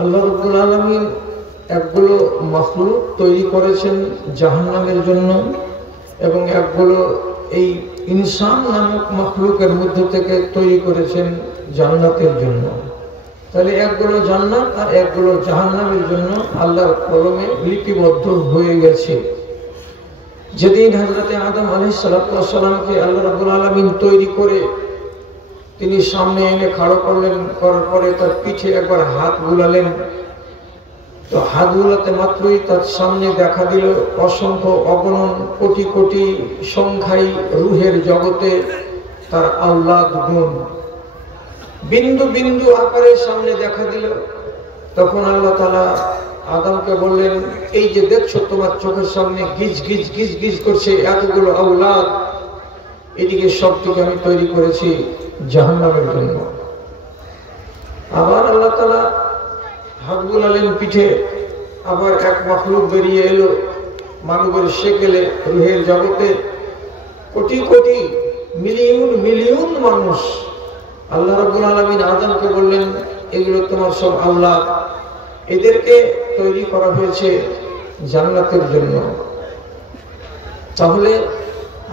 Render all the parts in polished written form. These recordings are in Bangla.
আল্লাহ রাব্বুল আলামিন একগুলো মাখলুক তৈরি করেছেন জাহান্নামের জন্য এবং একগুলো এই ইনসান নামক মাখলুকের মধ্য থেকে তৈরি করেছেন জান্নাতের জন্য। তাহলে একগুলো জান্নাত আর একগুলো জাহান্নামের জন্য আল্লাহর কলমে লিপিবদ্ধ হয়ে গেছে। যেদিন হযরতে আদম আলাইহিস সালামকে আল্লাহ রাব্বুল আলামিন তৈরি করে তিনি সামনে এনে খাড়া করলেন, করার পরে তার পিঠে একবার হাত বুলালেন, তো হাত বুলাতে মাত্রই তার সামনে দেখা দিল অসংখ্য অগণন কোটি কোটি সংখ্যায় রূহের জগতে তার আহ্লাদ গুণ বিন্দু বিন্দু আকারে সামনে দেখা দিল। তখন আল্লাহ তাআলা আদমকে বললেন, এই যে দেখছো তোমার চোখের সামনে গিজ গিজ গিজ গিজ করছে এতগুলো আওলাদ, এদিকে সবটিকে আমি তৈরি করেছি জাহান্নামের জন্য। আবার আল্লাহ তাআলা হাত বুলালেন পিঠে, আবার এক মাখলুক বেরিয়ে এলো মানবের শেকেলে রূহের জগতে কোটি কোটি মিলিয়ন মিলিয়ন মানুষ। আল্লাহ রাব্বুল আলামিন আদমকে বললেন, এগুলো তোমার সব আল্লাহ, এদেরকে তৈরি করা হয়েছে জান্নাতের জন্য। তাহলে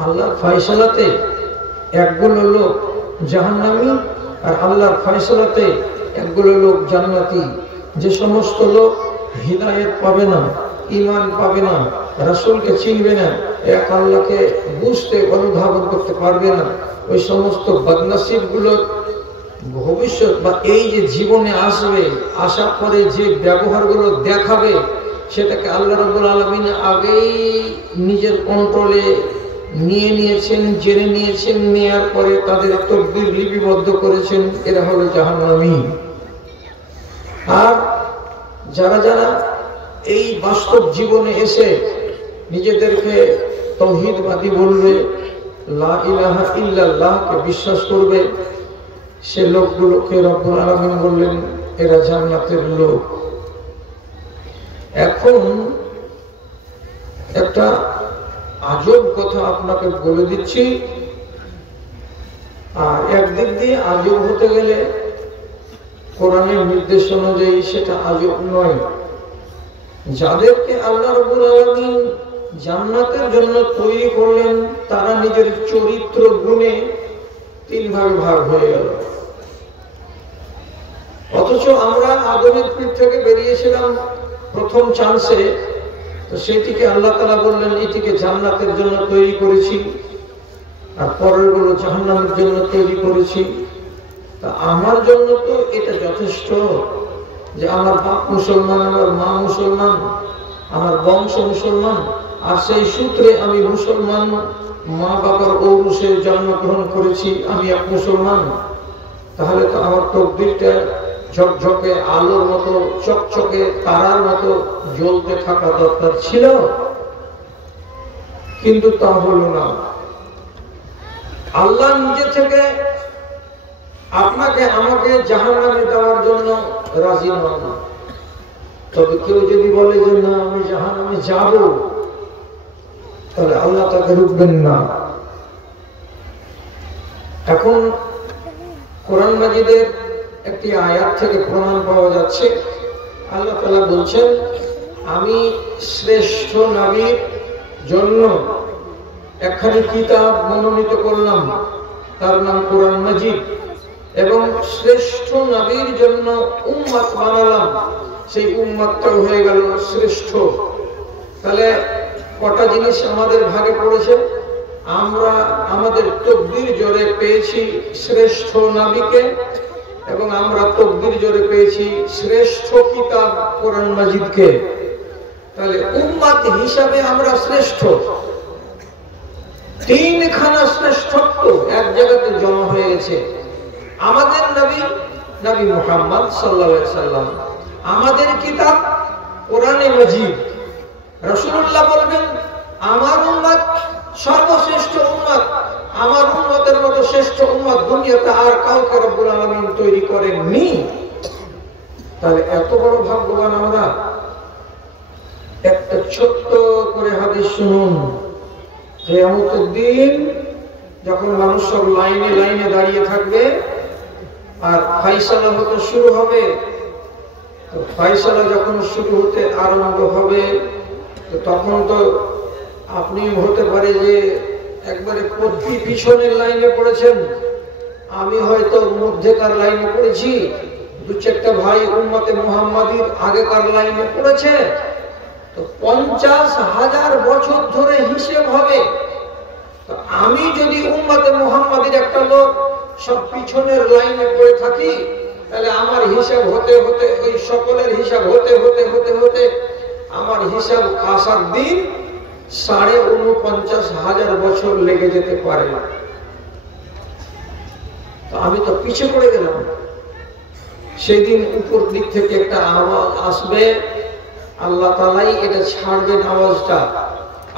আল্লাহর ফয়সালাতে একগুলো লোক জাহান্নামী আর আল্লাহর ফয়সালাতে একগুলো লোক জান্নাতি। যে সমস্ত লোক হিদায়াত পাবে না, ঈমান পাবে না, রাসূলকে চিনবে না, এক আল্লাহকে বুঝতে অনুধাবন করতে পারবে না, ওই সমস্ত বদনসিবগুলো ভবিষ্যৎ বা এই যে জীবনে আসবে, আসার পরে যে ব্যবহারগুলো দেখাবে সেটাকে আল্লাহ রাব্বুল আলামিন আগেই নিজের কন্ট্রোলে নিয়ে নিয়েছেন, জেনে নিয়েছেন, নেয়ার পরে তাদের তকদির লিপিবদ্ধ করেছেন, এরা হলো জাহান্নামী। আর যারা যারা এই বাস্তব জীবনে এসে নিজেদেরকে তাওহীদবাদী বলবে, লা ইলাহা ইল্লাল্লাহকে বিশ্বাস করবে, সে লোকগুলোকে রব্বুল আলামিন বললেন এরা জান্নাতের লোক। এখন একটা আজব কথা আপনাকে বলে দিচ্ছি, আর একদিক দিয়ে আজব হতে গেলে কোরআনের নির্দেশ অনুযায়ী সেটা আজব নয়। যাদেরকে আল্লাহ রাব্বুল আলামিন জান্নাতের জন্য তৈরি করলেন তারা নিজের চরিত্র গুণে তিন ভাগে ভাগ হয়ে গেল। অথচ আমরা আদমের পিঠ থেকে বেরিয়েছিলাম প্রথম চান্সে, তো সেটিকে আল্লাহ তাআলা বললেন এটিকে জান্নাতের জন্য তৈরি করেছি, আর পরের গুলো জাহান্নামের জন্য তৈরি করেছি। তা আমার জন্য তো এটা যথেষ্ট যে আমার বাপ মুসলমান, আমার মা মুসলমান, আমার বংশ মুসলমান, আর সেই সূত্রে আমি মুসলমান, মা বাবার ঔরসে জন্মগ্রহণ করেছি, আমি এক মুসলমান। তাহলে তো আমার তকদিরটা ঝকঝকে আলোর মতো, চকচকে তারার মতো জ্বলতে থাকা দরকার ছিল, কিন্তু তা হলো না। আল্লাহ নিজে থেকে আপনাকে আমাকে জাহান্নামে দেওয়ার জন্য রাজি নন। তবে কেউ যদি বলে যে না আমি জাহান্নামে যাব, তাহলে আল্লাহ তাকে রুখবেন না। এখন কোরআন মাজিদের একটি আয়াত থেকে প্রমাণ পাওয়া যাচ্ছে, আল্লাহ তাআলা বলছেন আমি শ্রেষ্ঠ নবীর জন্য একখানি কিতাব মনোনীত করলাম, তার নাম কোরআন মাজিদ, এবং শ্রেষ্ঠ নবীর জন্য উম্মত বানালাম, সেই উম্মতটাও হয়ে গেল শ্রেষ্ঠ। তাহলে কটা জিনিস আমাদের ভাগে পড়েছে, আমরা আমাদের তকদির জোরে পেয়েছি শ্রেষ্ঠ নবীকে, এবং আমরা তকদির জোরে পেয়েছি শ্রেষ্ঠ কিতাব কোরআন মাজিদকে। তাহলে উম্মত হিসাবে আমরা শ্রেষ্ঠ। তিনখানা শ্রেষ্ঠত্ব এক জায়গাতে জমা হয়ে গেছে। আমাদের নবী নবী মুহাম্মদ সাল্লাল্লাহু আলাইহি সাল্লাম, আমাদের কিতাব কোরআনে মাজিদ। রাসূলুল্লাহ বলবেন আমার উম্মত সর্বশ্রেষ্ঠ উম্মত, আমার উম্মতের মতো শ্রেষ্ঠ উম্মত দুনিয়াতে আর কাউকে রব্বুল আলামিন তৈরি করেননি। তাহলে এত বড় ভাগ্যবান আমরা। একটা ছোট্ট করে হাদিস শুনুন, কিয়ামতের দিন যখন মানুষ সব লাইনে লাইনে দাঁড়িয়ে থাকবে আর ফাইসালা হতে শুরু হবে, তো ফাইসালা যখন শুরু হতে আরম্ভ হবে তখন তো আপনি হতে পারে যে একবারে প্রতি পিছনের লাইনে পড়েছেন, আমি হয়তো মধ্যেকার লাইনে পড়েছি, দু চারটা ভাই উম্মতে মুহাম্মাদির আগেকার লাইনে পড়েছে। তো 50,000 বছর ধরে হিসেব হবে। তো আমি যদি উম্মতে মুহাম্মাদির একটা লোক সব পিছনের লাইনে পড়ে থাকি, তাহলে আমার হিসাব হতে হতে ওই সকলের হিসাব হতে হতে হতে হতে আমার হিসাব আসার দিন 49,500 বছর লেগে যেতে পারে। তো আমি তো পিছিয়ে পড়ে গেলাম। সেদিন উপর দিক থেকে একটা আওয়াজ আসবে, আল্লাহ তাআলাই এটা ছাড়বেন আওয়াজটা।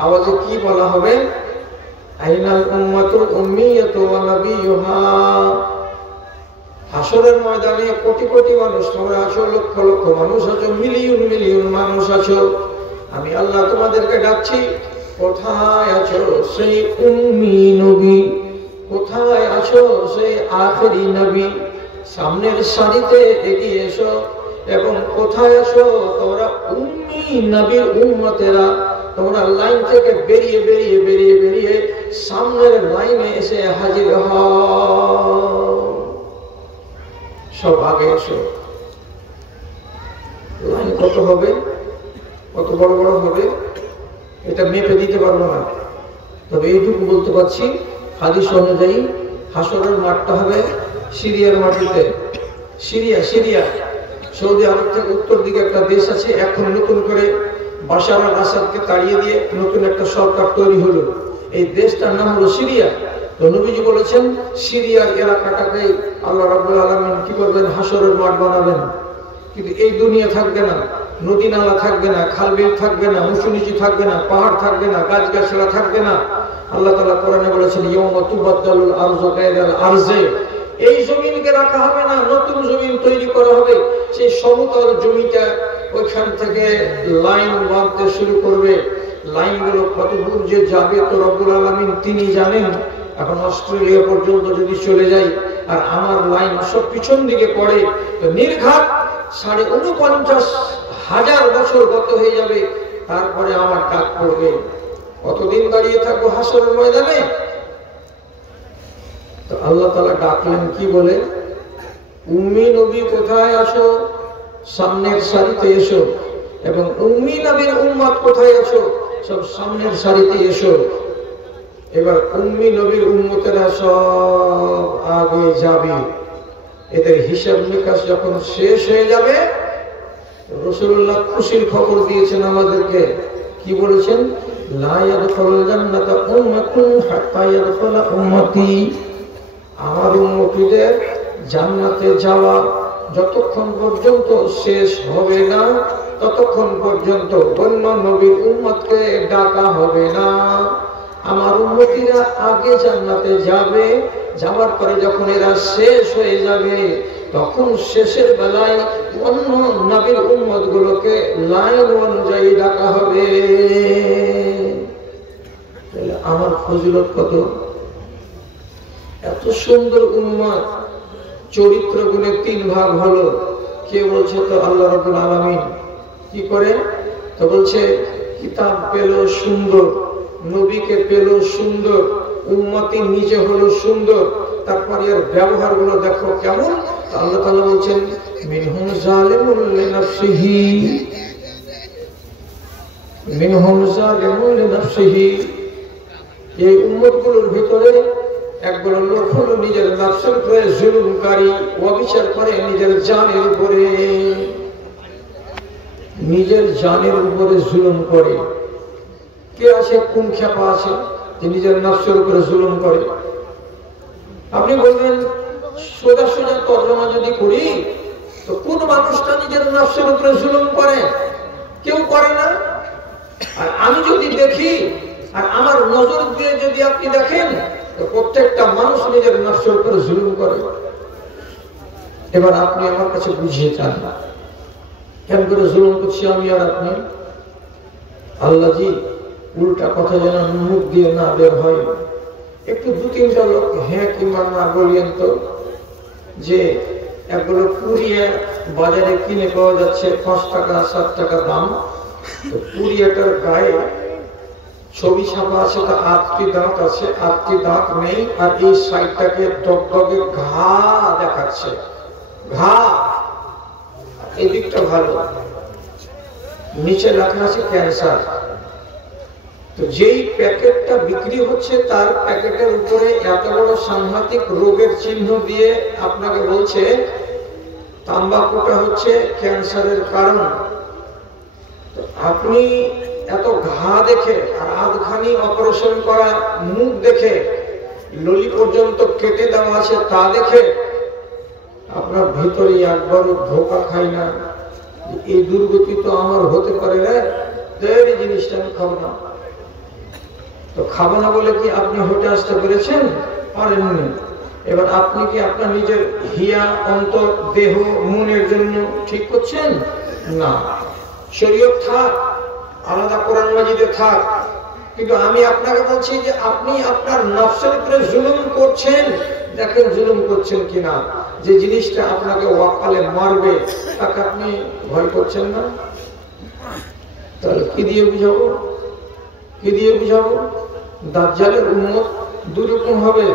আওয়াজে কি বলা হবে? আইনাল উম্মাতুল উম্মিয়াতু ওয়া নাবিয়ুহা। হাসরের ময়দানে কোটি কোটি মানুষ তোমরা আছো, লক্ষ লক্ষ মানুষ আছো, মিলিয়ন মিলিয়ন মানুষ আছো। আমি আল্লাহ তোমাদেরকে ডাকছি, কোথায় আছো সেই উম্মি নবী? কোথায় আছো সেই আখেরি নবী? সামনের সারিতে এগিয়ে এসো। এবং কোথায় আছো তোমরা উম্মি নবীর উম্মতেরা? তোমরা লাইন থেকে বেরিয়ে বেরিয়ে বেরিয়ে বেরিয়ে সামনের লাইনে এসে হাজির হও। সব আগে এসো। লাইন কত হবে, কত বড় বড় হবে এটা মেপে দিতে পারবো না, তবে এইটুকু বলতে পারছি হাদিস অনুযায়ী হাসরের মাঠটা হবে সিরিয়ার মাটিতে। সিরিয়া সৌদি আরব থেকে উত্তর দিকে একটা দেশ আছে, এখন নতুন করে বাশার আল আসাদকে তাড়িয়ে দিয়ে নতুন একটা সরকার তৈরি হলো। এই দেশটার নাম হলো সিরিয়া। তো নবীজি বলেছেন সিরিয়ার এলাকাটাকে আল্লাহ রাব্বুল আলামিন কি করবেন? হাসরের মাঠ বানাবেন। কিন্তু এই দুনিয়া থাকবে না, নদী নালা থাকবে না, খালবিল থাকবে না, উঁচু নিচু থাকবে না, পাহাড় থাকবে না, গাছ গাছড়া থাকবে না। আল্লাহ তাআলা কোরআনে বলেছেন ইয়াউমা তুবাদদালুল আরযু গায়রাল আরযি। এই জমিনকে রাখা হবে না, নতুন জমিন তৈরি করা হবে। সেই সমতল জমিটা ওইখান থেকে লাইন বাঁধতে শুরু করবে। লাইনগুলো কত দূর যে যাবে তো রব্বুল আলামিন তিনি জানেন। এখন অস্ট্রেলিয়া পর্যন্ত যদি চলে যাই আর আমার লাইন সব পিছন দিকে পড়ে, তো নির্ঘাত 49,000 বছর গত হয়ে যাবে, তারপরে আমার ডাক পড়বে। কতদিন দাঁড়িয়ে থাকবো হাসরের ময়দানে? তো আল্লাহ তাআলা ডাকলেন কি বলে? উম্মি নবী কোথায় আছো? সামনের সারিতে এসো। এবং উম্মি নবীর উম্মত কোথায় আছো? সব সামনের সারিতে এসো। এবার উম্মি নবীর উম্মতেরা সব আগে যাবে। এদের হিসাব নিকাশ যখন শেষ হয়ে যাবে, রাসূলুল্লাহ খুশির খবর দিয়েছেন আমাদেরকে। কি বলেছেন? লা ইয়াদখুলুল জান্নাতা উম্মাতুন হাত্তা ইয়াদখুলা উম্মতি। আমার উম্মতিদের জান্নাতে যাওয়া যতক্ষণ পর্যন্ত শেষ হবে না, ততক্ষণ পর্যন্ত অন্য নবীর উম্মতকে ডাকা হবে না। আমার উম্মতিরা আগে জান্নাতে যাবে, যাওয়ার পরে যখন এরা শেষ হয়ে যাবে, তখন শেষের বেলায় অন্য নবীর উম্মত গুলোকে লাইন অনুযায়ী ডাকা হবে। আমার ফজিলত কত! এত সুন্দর উম্মত, চরিত্র গুণে 3 ভাগ হলো। কে বলছে? তো আল্লাহ রাব্বুল আলামিন। কি করে? তো বলছে কিতাব পেল সুন্দর, নবীকে পেল সুন্দর, উম্মতি নিজে হলো সুন্দর, তারপরে এর ব্যবহার গুলো দেখো কেমন। আল্লাহ তাআলা বলছেন মিনহুম জালিমুন লিনাফসিহি, মিনহুম জালিমুন লিনাফসিহি। এই উম্মতগুলোর ভিতরে একগুলো লোক হলো নিজের নফসের উপরে জুলুমকারী, অবিচার করে নিজের জানের উপরে, নিজের জানের উপরে জুলুম করে। কে আছে? কোন খেপা আছে যে নিজের নফসের উপরে জুলুম করে? আপনি বলবেন সোজা সোজা তর্জমা যদি করি, তো কোন মানুষটা নিজের নফসের উপরে জুলুম করে? কেউ করে না। আর আমি যদি দেখি আর আমার নজর দিয়ে যদি আপনি দেখেন, তো প্রত্যেকটা মানুষ নিজের নফসের উপরে জুলুম করে। এবার আপনি আমার কাছে বুঝিয়ে চান না কেন করে জুলুম করছি আমি আর আপনি? আল্লাহ জি উল্টা কথা যেন মুখ দিয়ে না বের হয়। একটু 2-3টা লোক হ্যাঁ কিংবা না বলিয়েন তো, যে এগুলো পুড়িয়ে বাজারে কিনে পাওয়া যাচ্ছে 5 টাকা 7 টাকা দাম। তো পুড়িয়াটার গায়ে ছবি ছাপা আছে, তা 8টি দাঁত আছে, 8টি দাঁত নেই, আর এই সাইডটাকে দগদগে ঘা দেখাচ্ছে, ঘা। এই দিকটা ভালো, নিচে লেখা আছে ক্যান্সার। তো যেই প্যাকেটটা বিক্রি হচ্ছে তার প্যাকেটের উপরে এত বড় সাংঘাতিক রোগের চিহ্ন দিয়ে আপনাকে বলছে তাম্বাকুটা হচ্ছে ক্যান্সারের কারণ। তো আপনি এত ঘা দেখে আর আধখানি অপারেশন করা মুখ দেখে, ললি পর্যন্ত কেটে দেওয়া আছে তা দেখে আপনার ভিতরে একবারও ধোকা খাই না এই দুর্গতি তো আমার হতে পারে রে, এই জিনিসটা আমি খাবো না। তো খাবো না বলে কি আপনি হেঁটে আসতে পেরেছেন? পারেননি। এবার আপনি কি আপনার নিজের হিয়া, অন্তর, দেহ, মনের জন্য ঠিক করছেন? না। শরীয়ত থাক, আলাদা কোরআন মাজিদে থাক, কিন্তু আমি আপনাকে বলছি যে আপনি আপনার নফসের উপরে জুলুম করছেন। দেখেন জুলুম করছেন কিনা। যে জিনিসটা আপনাকে ওয়াকালে মারবে তাকে আপনি ভয় করছেন না, তাহলে কি দিয়ে বুঝাবো? কি দিয়ে বুঝাবো? দাজ্জালের উম্মত দুই রকম হবে।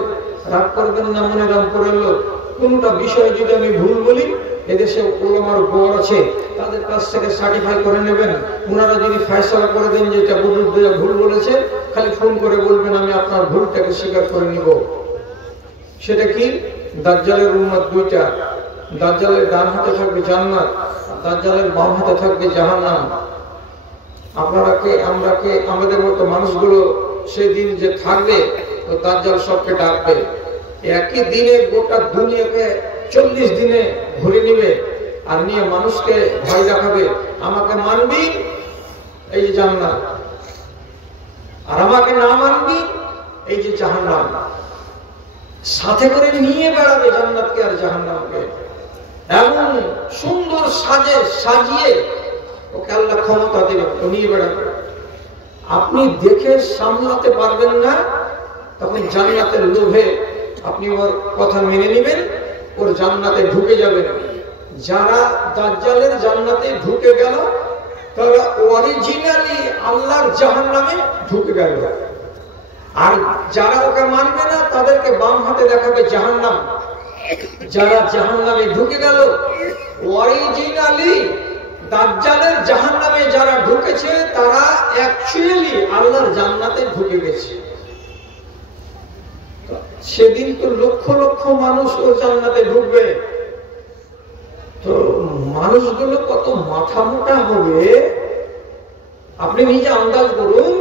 রাগ করবেন না, মনে রাম করে এলো। কোনটা বিষয় যদি আমি ভুল বলি, এদেশে ওলামার বোর্ড আছে, তাদের কাছ থেকে সার্টিফাই করে নেবেন। ওনারা যদি ফয়সালা করে দেন যে এটা ভুল বলেছে, খালি ফোন করে বলবেন আমি আপনার ভুলটাকে স্বীকার করে নিব। সেটা কি? দাজ্জালের উম্মত দুইটা। দাজ্জালের ডান হাতে থাকবে জান্নাত, দাজ্জালের বাম হাতে থাকবে জাহান্নাম। আমাদের মতো মানুষগুলো সেদিন যে থাকবে, তো দাজ্জাল সবকে ডাকবে। একই দিনে গোটা দুনিয়াকে 40 দিনে ঘুরে নিবে, আর নিয়ে মানুষকে ভয় দেখাবে, আমাকে মানবি এই যে জান্নাত, আর আমাকে না মানবি এই যে জাহান্নাম। সাথে করে নিয়ে বেড়াবে জান্নাতকে আর জাহান্নামকে, এমন সুন্দর সাজিয়ে ওকে আল্লাহ ক্ষমতা দেবে, ও নিয়ে বেড়াবে। আপনি দেখে সামলাতে পারবেন না, তখন জান্নাতের লোভে আপনি ওর কথা মেনে নেবেন, ওর জান্নাতে ঢুকে যাবেন। যারা দাজ্জালের জান্নাতে ঢুকে গেল তারা অরিজিনালি আল্লাহর জাহান্নামে ঢুকে গেল। আর যারা ওকে মানবে না তাদেরকে বাম হাতে দেখাবে জাহান্নাম। যারা জাহান্নামে ঢুকে গেল, অরিজিনালি দাজ্জালের জাহান্নামে যারা ঢুকেছে তারা অ্যাকচুয়ালি আল্লাহর জান্নাতে ঢুকে গেছে। সেদিন তো লক্ষ লক্ষ মানুষ ওর জান্নাতে ঢুকবে। তো মানুষগুলো কত মাথা মোটা হবে আপনি নিজে আন্দাজ করুন।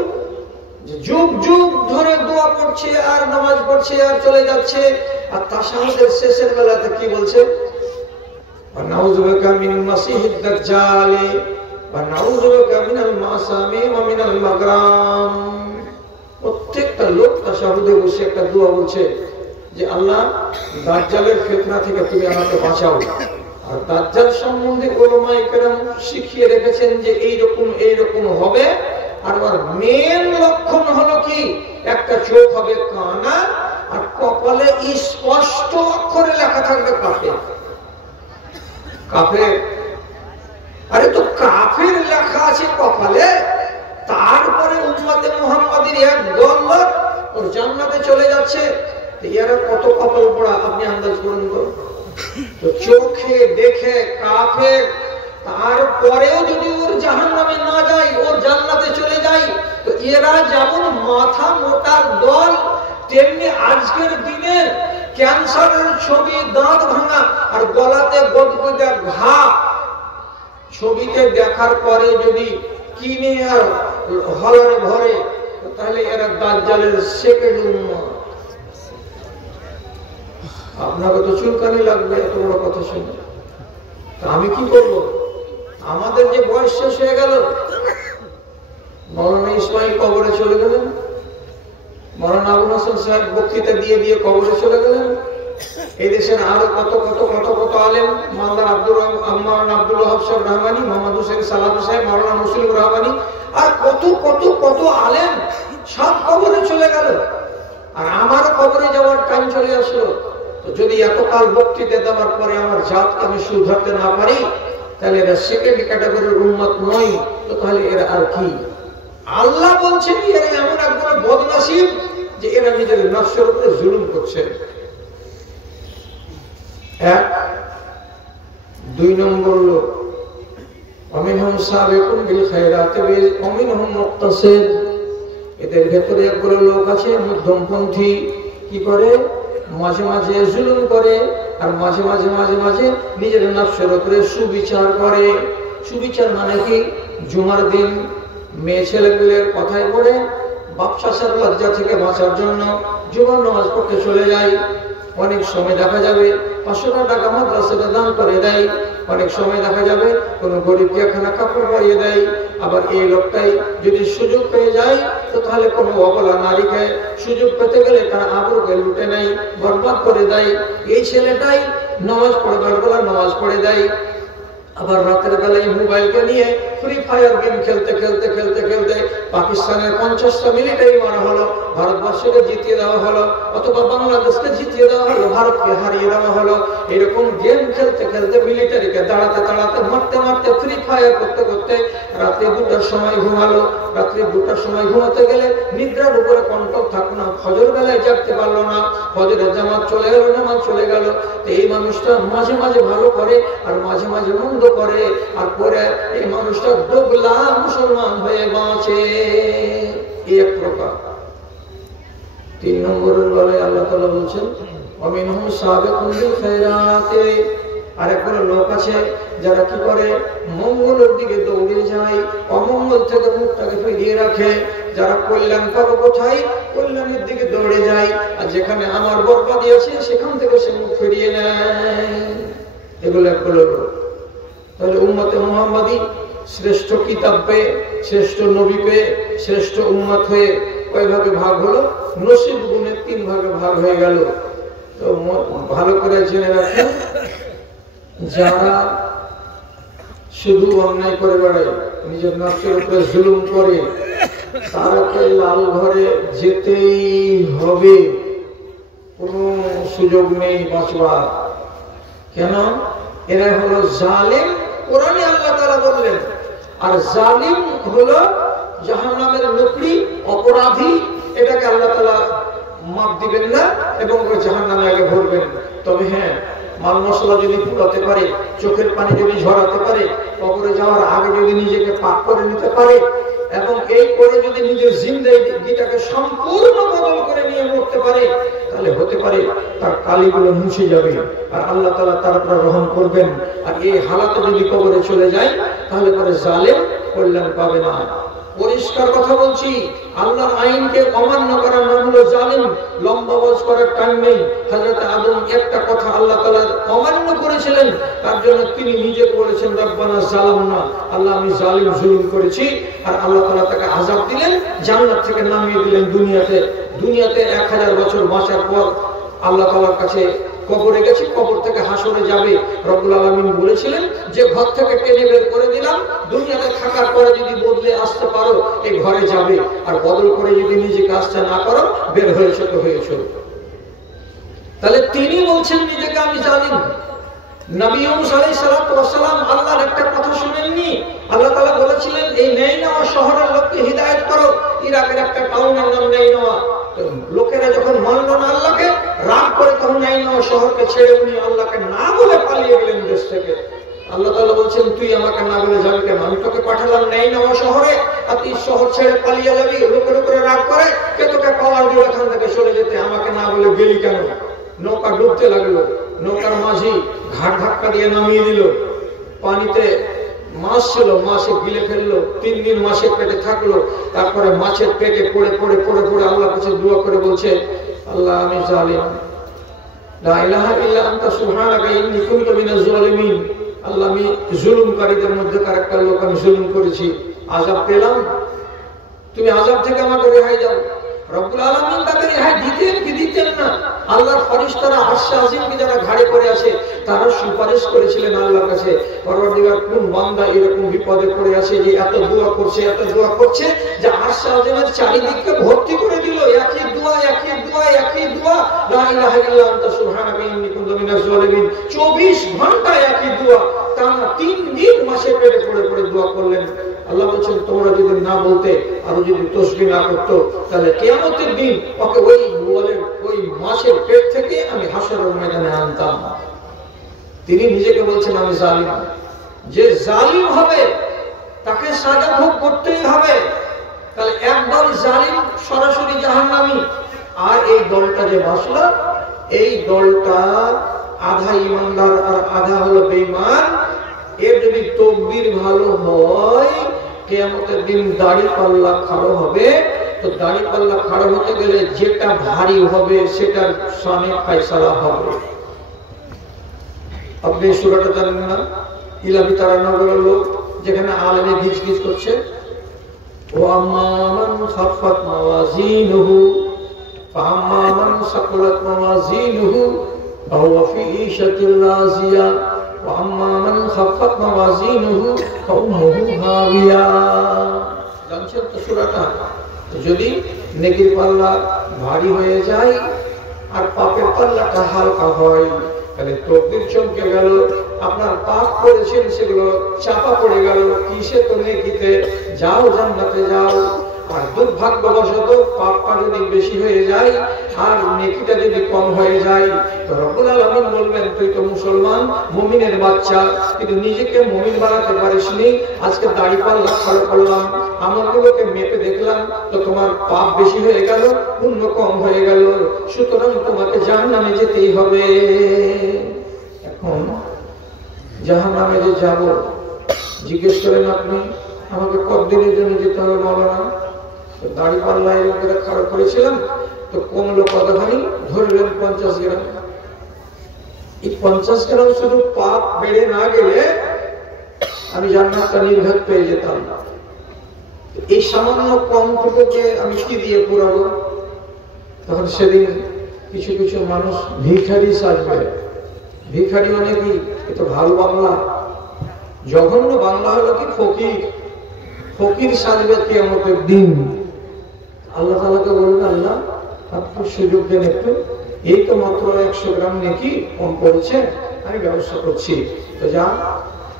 যুগ যুগ ধরে দোয়া পড়ছে আর নামাজ পড়ছে আর চলে যাচ্ছে, আর তাশাহুদের শেষের বেলাতে কি বলছে? নাউযু বিকা মিন মাসিহিদ দাজ্জাল ওয়া নাউযু বিকা মিনাল মাসামি ওয়া মিনাল মাগরাম। প্রত্যেকটা লোক তাশাহুদে বসে একটা দোয়া বলছে যে আল্লাহ দাজ্জালের ফিতনা থেকে তুমি আমাকে বাঁচাও। আর দাজ্জাল সম্বন্ধে উলামায়ে কেরাম শিখিয়ে রেখেছেন যে এইরকম হবে। আর ওর মেন লক্ষণ হলো কি? একটা চোখ হবে কানা, আর কপালে স্পষ্ট অক্ষরে লেখা থাকবে কাফের। কাফের, আরে তো কাফের লেখা আছে কপালে, তারপরে উম্মতে মুহাম্মাদের এক দল লোক ওর জান্নাতে চলে যাচ্ছে। এরা কত কপাল পড়া আপনি আন্দাজ করুন তো। তো চোখে দেখে কাফের, তারপরেও যদি ওর জাহান্নামে না যায়, ওর জান্নাতে চলে যায়, তো এরা যেমন মাথা মোটার দল, তেমনি আজকের দিনে ক্যান্সারের ছবি, দাঁত ভাঙা আর গলাতে গদগদা ঘা ছবিতে দেখার পরে যদি কিনে আর হলারে ভরে, তাহলে এরা দাজ্জালের সেকেন্ড উম্মত। আপনাকে তো চুলকানি লাগবে এত বড় কথা শুনে। আমি কি করব? আমাদের যে বয়স শেষ হয়ে গেল, মৌলানা ইসমাইল কবরে চলে গেলেন, মৌলানা আবুল হাসান সাহেব বক্তৃতা দিয়ে দিয়ে কবরে চলে গেলেন। এই দেশের আরো কত কত কত কত আলেম, মাওলানা আব্দুল ওয়াহাব সাহেব রহমানি, মোহাম্মদ হোসেন সালাফি সাহেব, মাওলানা মুসলিম রহমানি, আর কত কত কত আলেম সব কবরে চলে গেল। আর আমারও কবরে যাওয়ার টাইম চলে আসলো। তো যদি এতকাল বক্তৃতা দেওয়ার পরে আমার জাতকে আমি শুধরাতে না পারি, তাহলে এরা সেকেন্ড ক্যাটাগরির উম্মত নয়। তো তাহলে এরা আর কি? আল্লাহ বলছেন এরা এমন একবার বদনসিব যে এরা নিজের নফসের উপরে জুলুম করছে। এক। দুই নম্বর লোক অমিনহুম সাবিকুন বিল খায়রাতি ওয়া মিনহুম মুক্তাসিদ, এদের ভেতরে একবার লোক আছে মধ্যমপন্থী, কি করে? মাঝে মাঝে জুলুম করে আর মাঝে মাঝে নিজের নফসের উপরে সুবিচার করে। সুবিচার মানে কি? জুমার দিন মেয়ে ছেলেগুলোর কথায় পড়ে বাপ চাচার লজ্জা থেকে বাঁচার জন্য জুমার নামাজ পড়তে চলে যায়। অনেক সময় দেখা যাবে 500 টাকা মাদ্রাসাতে দান করে দেয়। অনেক সময় দেখা যাবে কোন গরিবকে খানা কাপড় পরিয়ে দেয়। আবার এই লোকটাই যদি সুযোগ পেয়ে যায় তো তাহলে কোনো অবলা নারীকে সুযোগ পেতে গেলে তার আবরুকে লুটে নেয়, বরবাদ করে দেয়। এই ছেলেটাই নামাজ পড়বার বেলা নামাজ পড়ে দেয়, আবার রাতের বেলায় মোবাইলকে নিয়ে ফ্রি ফায়ার গেম খেলতে পাকিস্তানের 50টা মিলিটারি মারা হলো, ভারতবর্ষকে জিতিয়ে দেওয়া হলো, অথবা বাংলাদেশকে জিতিয়ে দেওয়া হলো, ভারতকে হারিয়ে দেওয়া হলো। এরকম গেম খেলতে মিলিটারিকে দাঁড়াতে মারতে ফ্রি ফায়ার করতে রাত্রে 2টার সময় ঘুমালো। রাত্রে 2টার সময় ঘুমাতে গেলে নিদ্রার উপরে কন্ট্রোল থাকলো না, ফজর বেলায় জাগতে পারলো না, ফজরের জামাত চলে গেল, নামাজ চলে গেল। তো এই মানুষটা মাঝে মাঝে ভালো করে আর মাঝে মাঝে মন্দ করে, আর পরে এই মানুষটা দোগলা মুসলমান হয়ে বাঁচে। এক প্রকার। 3 নম্বরের বেলায় আল্লাহ তাআলা বলছেন ওয়ামিনহুম সাবিকুন বিল খায়রাতি, আরেকবার লোক আছে যারা কি করে? মঙ্গলের দিকে দৌড়ে যায়, অমঙ্গল থেকে মুখটাকে ফিরিয়ে রাখে। যারা কল্যাণ পাবে কোথায়? কল্যাণের দিকে দৌড়ে যায়, আর যেখানে আমার বরবাদি আছে সেখান থেকে সে মুখ ফিরিয়ে নেয়। এগুলো একগুলো লোক। তাহলে উম্মতে মুহাম্মাদি শ্রেষ্ঠ কিতাব পেয়ে, শ্রেষ্ঠ নবী পেয়ে, শ্রেষ্ঠ উম্মত হয়ে কয় ভাগে ভাগ হলো? নসিব গুণে 3 ভাগে ভাগ হয়ে গেল। তো ভালো করে জেনে রাখেন, যারা শুধু অন্যায় করে বেড়ায়, নিজের নফসের উপরে জুলুম করে, তারাকে লাল ঘরে যেতেই হবে, কোনো সুযোগ নেই বাঁচবার। কেন? এরা হলো জালিম, কোরআনে আল্লাহ তাআলা বললেন। আর জালিম হলো জাহান্নামের লোকরি, অপরাধী। এটাকে আল্লাহ তাআলা মাফ দিবেন না এবং জাহান্নামে আগে ভরবেন। তবে হ্যাঁ, মাল মশলা যদি পুরাতে পারে, চোখের পানি যদি ঝরাতে পারে, কবরে যাওয়ার আগে যদি নিজেকে পাক করে নিতে পারে এবং এই করে যদি নিজের জিন্দেগিটাকে সম্পূর্ণ বদল করে নিয়ে মরতে পারে, তাহলে হতে পারে তার কালিগুলো মুছে যাবে আর আল্লাহ তাআলা তার উপর রহম করবেন। আর এই হালাতে যদি কবরে চলে যায় তাহলে পরে জালেম কল্যাণ পাবে না। পরিষ্কার কথা বলছি, আল্লাহর আইনকে অমান্য করার নাম হলো জালিম। লম্বা বজ করার টাইম নেই। হযরত আদম একটা কথা আল্লাহ তাআলা অমান্য করেছিলেন, তার জন্য তিনি নিজে বলেছেন রব্বানা যালামনা, আল্লাহ আমি জালিম জুলুম করেছি। আর আল্লাহ তাআলা তাকে আযাব দিলেন, জান্নাত থেকে নামিয়ে দিলেন দুনিয়াতে 1000 বছর বাঁচার পর আল্লাহ তাআলার কাছে কবরে গেছে, কবর থেকে হাসরে যাবে। রব্বুল আলামিন বলেছিলেন যে ঘর থেকে টেনে বের করে দিলাম, দুনিয়াতে থাকার পরে যদি বদলে আসতে পারো এই ঘরে যাবে, আর বদল করে যদি নিজেকে আসতে না পারো বের হয়েছে তো হয়েছে। তাহলে তিনি বলছেন নিজেকে আমি জালিম। নবী ইউনূস আলাইহিস সালাতু ওয়াস সালাম আল্লাহর একটা কথা শুনেননি। আল্লাহ তাআলা বলেছিলেন এই নাইনাওয়া শহরের লোককে হিদায়াত করো। ইরাকের একটা টাউনের নাম নাইনাওয়া। লোকেরা যখন মানল না আল্লাহকে, রাগ করে তখন নাইনাওয়া শহরকে ছেড়ে উনি আল্লাহকে না বলে পালিয়ে গেলেন দেশ থেকে। আল্লাহ তাআলা বলছেন তুই আমাকে না বলে যাবি কেন? আমি তোকে পাঠালাম নাইনাওয়া শহরে, আর তুই শহর ছেড়ে পালিয়ে যাবি? লোকের উপরে রাগ করে কে তোকে পাওয়ার দিল এখান থেকে চলে যেতে? আমাকে না বলে গেলি কেন? নৌকা ডুবতে লাগলো, নৌকার মাঝি ঘাট ধাক্কা দিয়ে নামিয়ে দিল। পানিতে মাছ ছিল, মাছে গিলে ফেললো। 3 দিন মাছের পেটে থাকলো। তারপরে মাছের পেটে পড়ে আল্লাহর কাছে দোয়া করে বলছে আল্লাহ আমি জালিম, লা ইলাহা ইল্লা আনতা সুবহানাকা ইন্নী কুনতু মিনাজ জালিমিন। আল্লাহ আমি জুলুমকারীদের মধ্যে একটা লোক, আমি জুলুম করেছি, আযাব পেলাম, তুমি আযাব থেকে আমাকে রেহাই দাও। রব্বুল আলামিন তাকে রেহাই দিতেন কি দিতেন না? আল্লাহর ফেরেশতারা আরশে আজিমকে যারা ঘাড়ে করে আসে তারা সুপারিশ করেছিলেন আল্লাহর কাছে, পরওয়ারদিগার কোন বান্দা এরকম বিপদে পড়ে আছে যে এত দোয়া করছে যে আরশে আজিমের চারিদিককে ভর্তি করে দিল একই দোয়া লা ইলাহা ইল্লা আনতা সুবহানাকা ইন্নী কুনতু মিনাজ জালিমিন। 24 ঘন্টা একই দোয়া, টানা 3 দিন মাসে পেটে পড়ে দোয়া করলেন। আল্লাহ বলছেন তোমরা যদি না বলতে আর যদি তাসবিহ না করতে তাহলে কিয়ামতের দিন ওকে ওই মাসের পেট থেকে আমি হাসরের ময়দানে আনতাম। তিনি নিজেকে বলছেন আমি জালিম। যে জালিম হবে তাকে সাজা ভোগ করতেই হবে। তাহলে একদল জালিম সরাসরি জাহান্নামী, আর এই দলটা যে বাসলো এই দলটা আধা ঈমানদার আর আধা হলো বেঈমান। এর যদি তকদির ভালো হয় কিয়ামতের দিন দাড়ি পাল্লা খাড়া হবে। তো দাড়ি পাল্লা খাড়া হতে গেলে যেটা ভারী হবে সেটার সামনে ফয়সালা হবে। আপনি সূরাটা জানেন না? ইলাহি তারান্নামের লোক যেখানে আলেমে গিজ করছে, ওয়া মান খাফাত মাওয়াজিনুহু ফাআম্মা মান সাকুলাত মাওয়াজিনুহু ফাহুয়া ফি ঈশাতিল রাজিয়া ওয়া আম্মা মান খাফাত মাওয়াজিনুহু ফাউম্মুহু হাবিয়া। জানছেন তো সূরাটা? যদি নেকির পাল্লা ভারী হয়ে যায় আর পাপের পাল্লাটা হালকা হয় তাহলে তকদির চমকে গেল, আপনার পাপ করেছেন সেগুলো চাপা পড়ে গেল, কিসে তো নেকিতে যাও জান্নাতে যাও। আর দুর্ভাগ্যবশত পাপটা যদি বেশি হয়ে যায় আর নেকিটা যদি কম হয়ে যায় তো রব্বুল আলামিন বলবেন তুই তো মুসলমান মুমিনের বাচ্চা কিন্তু নিজেকে মুমিন বানাতে পারিসনি, আজকে দাড়ি পাল্লা খাড়া করলাম, আমলগুলোকে মেপে দেখলাম তো তোমার পাপ বেশি হয়ে গেল, পুণ্য কম হয়ে গেল, সুতরাং তোমাকে জাহান্নামে যেতেই হবে। এখন জাহান্নামে যে যাব জিজ্ঞেস করেন আপনি আমাকে কতদিনের জন্য যেতে হবে মাওলানা? দাড়ি পাল্লায় খাড়া করেছিলাম তো কমলো কতখানি, ধরলেন 50 গ্রাম। এই 50 গ্রাম শুধু পাপ বেড়ে না গেলে আমি জান্নাতটা নির্ঘাত পেয়ে যেতাম। এই সামান্য কমটুকুকে আমি কি দিয়ে পুরাবো? তখন সেদিন কিছু কিছু মানুষ ভিখারি সাজবে। ভিখারি মানে কি? এটা ভালো বাংলা, জঘন্য বাংলা হলো কি ফকির সাজবে কিয়ামতের দিন। আল্লাহ তাআলাকে বলবে আল্লাহ আপনি সুযোগ দেন একটু, এই তো মাত্র 100 গ্রাম নেকি কম পড়েছে, আমি ব্যবস্থা করছি। তো যা,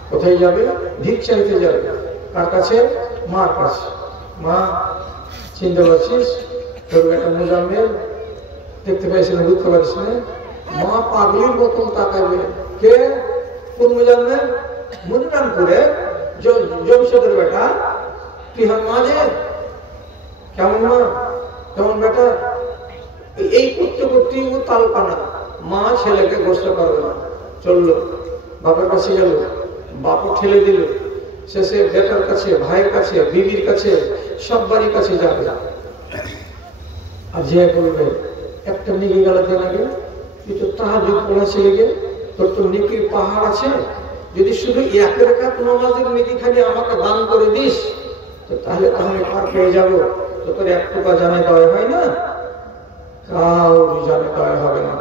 কোথায় যাবে? ভিক চাইতে যাবে। কার কাছে? মার কাছে। মা চিনতে পারছিস? তোর বেটা মুজাম্মেল দেখতে পাইছিলেন, বুঝতে পারছিস না? মা পাগলির মতন তাকাবে। কে? কোন মুজাম্মেল? মুজাম্মেল জমশেদের বেটা। তুই হন মাঝে কেমন মা কেমন বেটা? এই করতে করতেই ও তালপানা। মা ছেলেকে গোসল করবে না, চললো বাপের কাছে গেল, বাপও ঠেলে দিল, শেষে বেটার কাছে, ভাইয়ের কাছে, বিবির কাছে, সব বাড়ির কাছে যাবে। আর যে বলবে একটা নিকে গেলাতে নাকি তুই তো তাহাজ্জুদ পড়েছে লেগে, তোর তো নেকির পাহাড় আছে, যদি শুধু এক রাকাত নামাজের নেকি খালি আমাকে দান করে দিস তো তাহলে পার পেয়ে যাবো। তো তোর এক টুকা জানে দেওয়া হয় না, কাউরি জানে দেওয়া হবে না।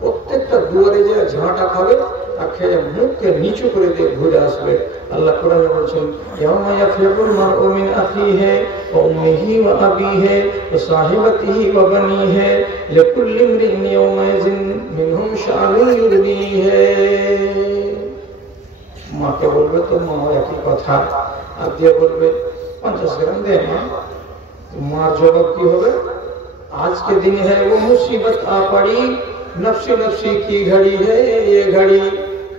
প্রত্যেকটা দুয়ারে যে ঝাঁটা খাবে আর খেয়ে মুখকে নিচু করে দিয়ে ঘুরে আসবে। আল্লাহ কোরআনে বলছেন ইয়াউমা ইয়াফিরুল মারউ মিন আখিহি ওয়া উম্মিহি ওয়া আবিহি ওয়া সাহিবাতিহি ওয়া বানিহি লিকুল্লি ইমরিন ইয়াউমাইযিন মিনহুম শাআনুন ইউগনিহি। মাকে বলবে তো মা একই কথা, আর দিয়ে বলবে 50 গ্রাম দে মা। मार जवाब की होगा आज के दिन है वो मुसीबत आ पड़ी, नफ्सी नफ्सी की घड़ी है ये घड़ी।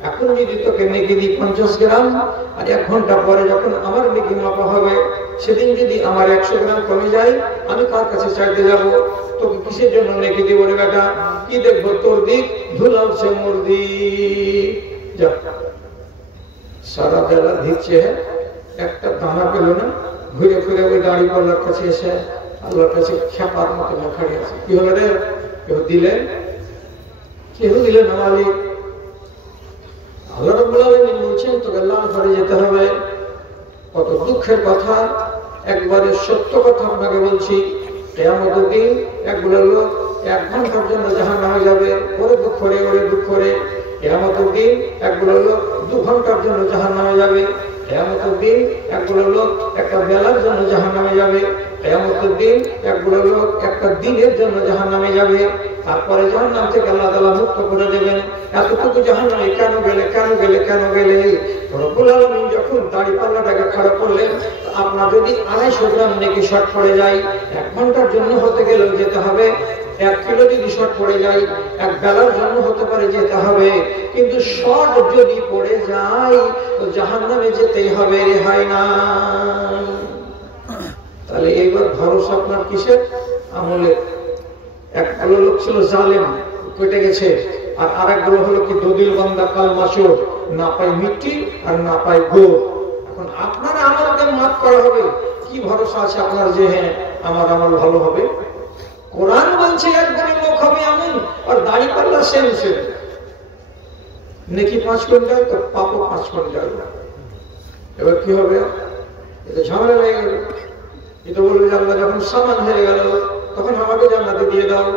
এখন যদি তোকে নেকি দিই 50 গ্রাম আর 1 ঘন্টা পরে যখন আমার নেকি মাপা হবে সেদিন যদি আমার 100 গ্রাম কমে যায় আমি কার কাছে চাইতে যাব? তোকে কিসের জন্য নেকি দিব রে বেটা? কি দেখবো তোর দিক? ধুলাচ্ছে মোর দিক। যা সারা বেলা দিচ্ছে একটা দানা পেল না, ঘুরে ফিরে ওই দাড়ি পাল্লার কাছে এসে আল্লাহর কাছে খেপার মতো খাড়ি আছে। কি হলো রে? কেউ দিলেন না মালিক। আল্লাহ রাব্বুল আলামিন বলছেন তোকে লাল ঘরে যেতে হবে। কত দুঃখের কথা, একবারে সত্য কথা আপনাকে বলছি। কিয়ামতের দিন একগুলো লোক 1 ঘন্টার জন্য জাহান্নামে যাবে, ওরে দুঃখ করে ওরে দুঃখ করে। কিয়ামতের দিন একগুলো লোক 2 ঘন্টার জন্য জাহান্নামে যাবে। কিয়ামতের দিন একগুলো লোক 1 বেলার জন্য জাহান্নামে যাবে। কিয়ামতের দিন একগুলো লোক 1 দিনের জন্য জাহান্নামে যাবে। তারপরে জাহান্নাম থেকে আল্লাহ তাআলা মুক্ত করে দেবেন। এতটুকু জাহান্নামে কেন গেলে কেন গেলে কেন গেলে? রব্বুল আলামিন যখন দাড়িপাল্লাটাকে খাড়া করলেন, আপনার যদি 250 গ্রাম নেকি শর্ট পড়ে যায়, 1 ঘন্টার জন্য হতে গেলেও যেতে হবে। 1 কিলো যদি শর্ট পড়ে যায়, 1 বেলার জন্য হতে পারে যেতে হবে। কিন্তু শর্ট যদি পড়ে যায় তো জাহান্নামে যেতেই হবে, রেহাই নাই। তাহলে এইবার ভরসা আপনার কিসের? আমলের। একগুলো লোক ছিল জালেম, কেটে গেছে, আর আরেকগুলো হলো কি দদিল বান্দা কাল মাসুর, না পায় মিট্টি আর না পায় গোড়। এখন আপনার আমলকে মাফ করা হবে, কি ভরসা আছে আপনার যে হ্যাঁ আমার আমল ভালো হবে? কোরআন বলছে একদমই লোক হবে এমন, আর দাড়িপাল্লা সেম সেম, নেকি 5 কুইন্টাল তো পাপও 5 কুইন্টাল। এবার কি হবে? এটা ঝামেলা হয়ে গেল। এটা বলবে যে আল্লাহ যখন সমান হয়ে গেল তখন আমাকে জান্নাতে দিয়ে দাও।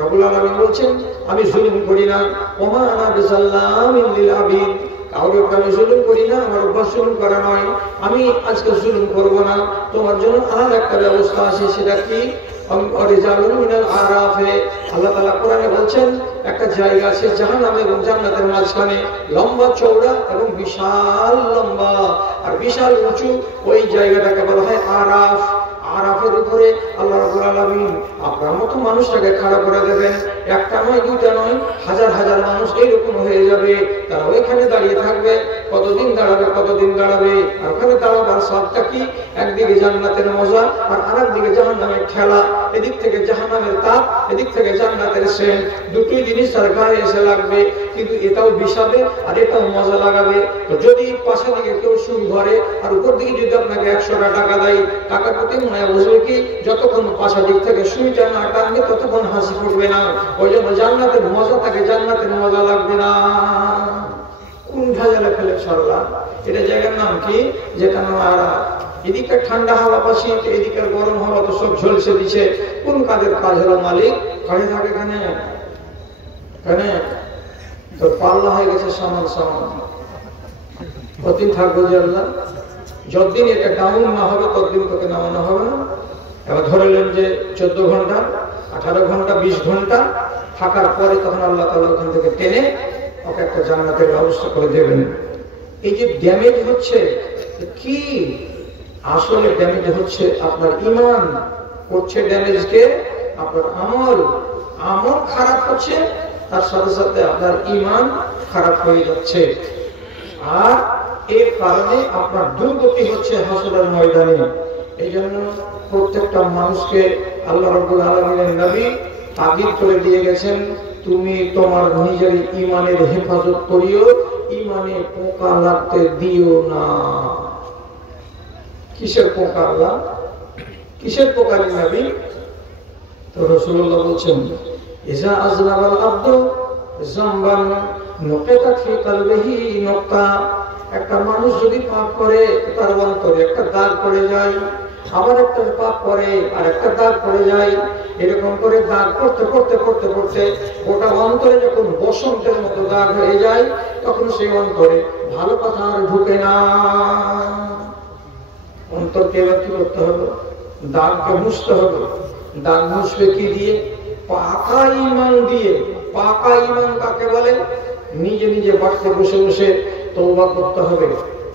রব্বুল আলামিন বলছেন আমি জুলুম করি না, ওমা আনা বিজাল্লামিন লিল আবিদ। কাউকে আমি জুলুম করি না, আমার অভ্যাস জুলুম করা নয়। আমি আজকে জুলুম করব না। তোমার জন্য আর একটা ব্যবস্থা আছে, সেটা কি? আল্লাহ তাআলা কোরআনে বলছেন একটা জায়গা আছে জাহান্নাম এবং জান্নাতের মাঝখানে, লম্বা চওড়া এবং বিশাল লম্বা আর বিশাল উঁচু। ওই জায়গাটাকে বলা হয় আরাফ। আরাফের উপরে আল্লাহ রাব্বুল আলামিন আপনার মতো মানুষটাকে খাড়া করে দেবেন। 1টা নয় 2টা নয়, হাজার হাজার মানুষ এইরকম হয়ে যাবে। তারা ওইখানে দাঁড়িয়ে থাকবে। কতদিন দাঁড়াবে? কতদিন দাঁড়াবে? আর ওখানে দাঁড়াবার সবটা কি? একদিকে জান্নাতের মজা আর আরেকদিকে জাহান্নামের খেলা। এদিক থেকে জাহান্নামের তাপ, এদিক থেকে জান্নাতের সেন্ট। দুটোই জিনিস তার গায়ে এসে লাগবে, কিন্তু এটাও বিষাবে আর এটাও মজা লাগাবে। তো যদি পাশে দিকে কেউ সুই ধরে আর উপর দিকে যদি আপনাকে 100টা টাকা দেয়, টাকা প্রতি মনে বুঝবে কি যতক্ষণ পাশা দিক থেকে সুইটা না টানবে ততক্ষণ হাসি ফুটবে না। ওই জন্য জান্নাতের মজা থাকে, জান্নাতের মজা লাগবে না। কোন ভেজালে ফেলে সরলা? এটা জায়গার নাম কি? যেটা নাম আরাফ। এদিকে ঠান্ডা হাওয়া পাশে, এদিকে গরম হাওয়া তো সব ঝলসে দিচ্ছে। কোন কাজের কাজ হলো মালিক? ঘরে থাকে এখানে এখানে তো পাল্লা হয়ে গেছে সমান সমান। কতদিন থাকবো যে আল্লাহ? যতদিন এটা ডাউন না হবে ততদিন তোকে নামানো হবে না। এবার ধরলেন যে 14 ঘন্টা 18 ঘন্টা 20 ঘন্টা থাকার পরে তখন আল্লাহ তাআলা ওখান থেকে টেনে ওকে একটা জান্নাতের ব্যবস্থা করে দেবেন। এই যে ড্যামেজ হচ্ছে কি? আসলে ড্যামেজ হচ্ছে আপনার ঈমান করছে ড্যামেজকে আপনার আমল। আমল খারাপ হচ্ছে, তার সাথে সাথে আপনার ঈমান খারাপ হয়ে যাচ্ছে। আর এর কারণে আপনার দুর্গতি হচ্ছে হাসরের ময়দানে। এই জন্য প্রত্যেকটা মানুষকে আল্লাহ রাব্বুল আলামিনের নবী তাগিদ করে দিয়ে গেছেন, তুমি তোমার নিজের ঈমানের হেফাজত করিও, ঈমানে পোকা লাগতে দিও না। কিসের পোকা আল্লাহ? কিসের পোকা নবী? তো রাসূলুল্লাহ বলছেন ইজা আযনাবাল আবদু যামবান নুকিতা ফি কলবিহি নুকতা। একটা মানুষ যদি পাপ করে তার অন্তরে একটা দাগ পড়ে যায়, আবার একটা পাপ করে আর একটা দাগ পড়ে যায়। এরকম করে দাগ পড়তে পড়তে পড়তে পড়তে ওটা অন্তরে যখন বসন্তের মতো দাগ হয়ে যায় তখন সেই অন্তরে ভালো কথা আর ঢুকে না। অন্তরকে এবার কি করতে হবে? দাগকে মুছতে হবে। দাগ মুছবে কি দিয়ে? পাকা ঈমান দিয়ে। পাকা ঈমান কাকে বলে? নিজে নিজে বাড়িতে বসে বসে তওবা করতে হবে।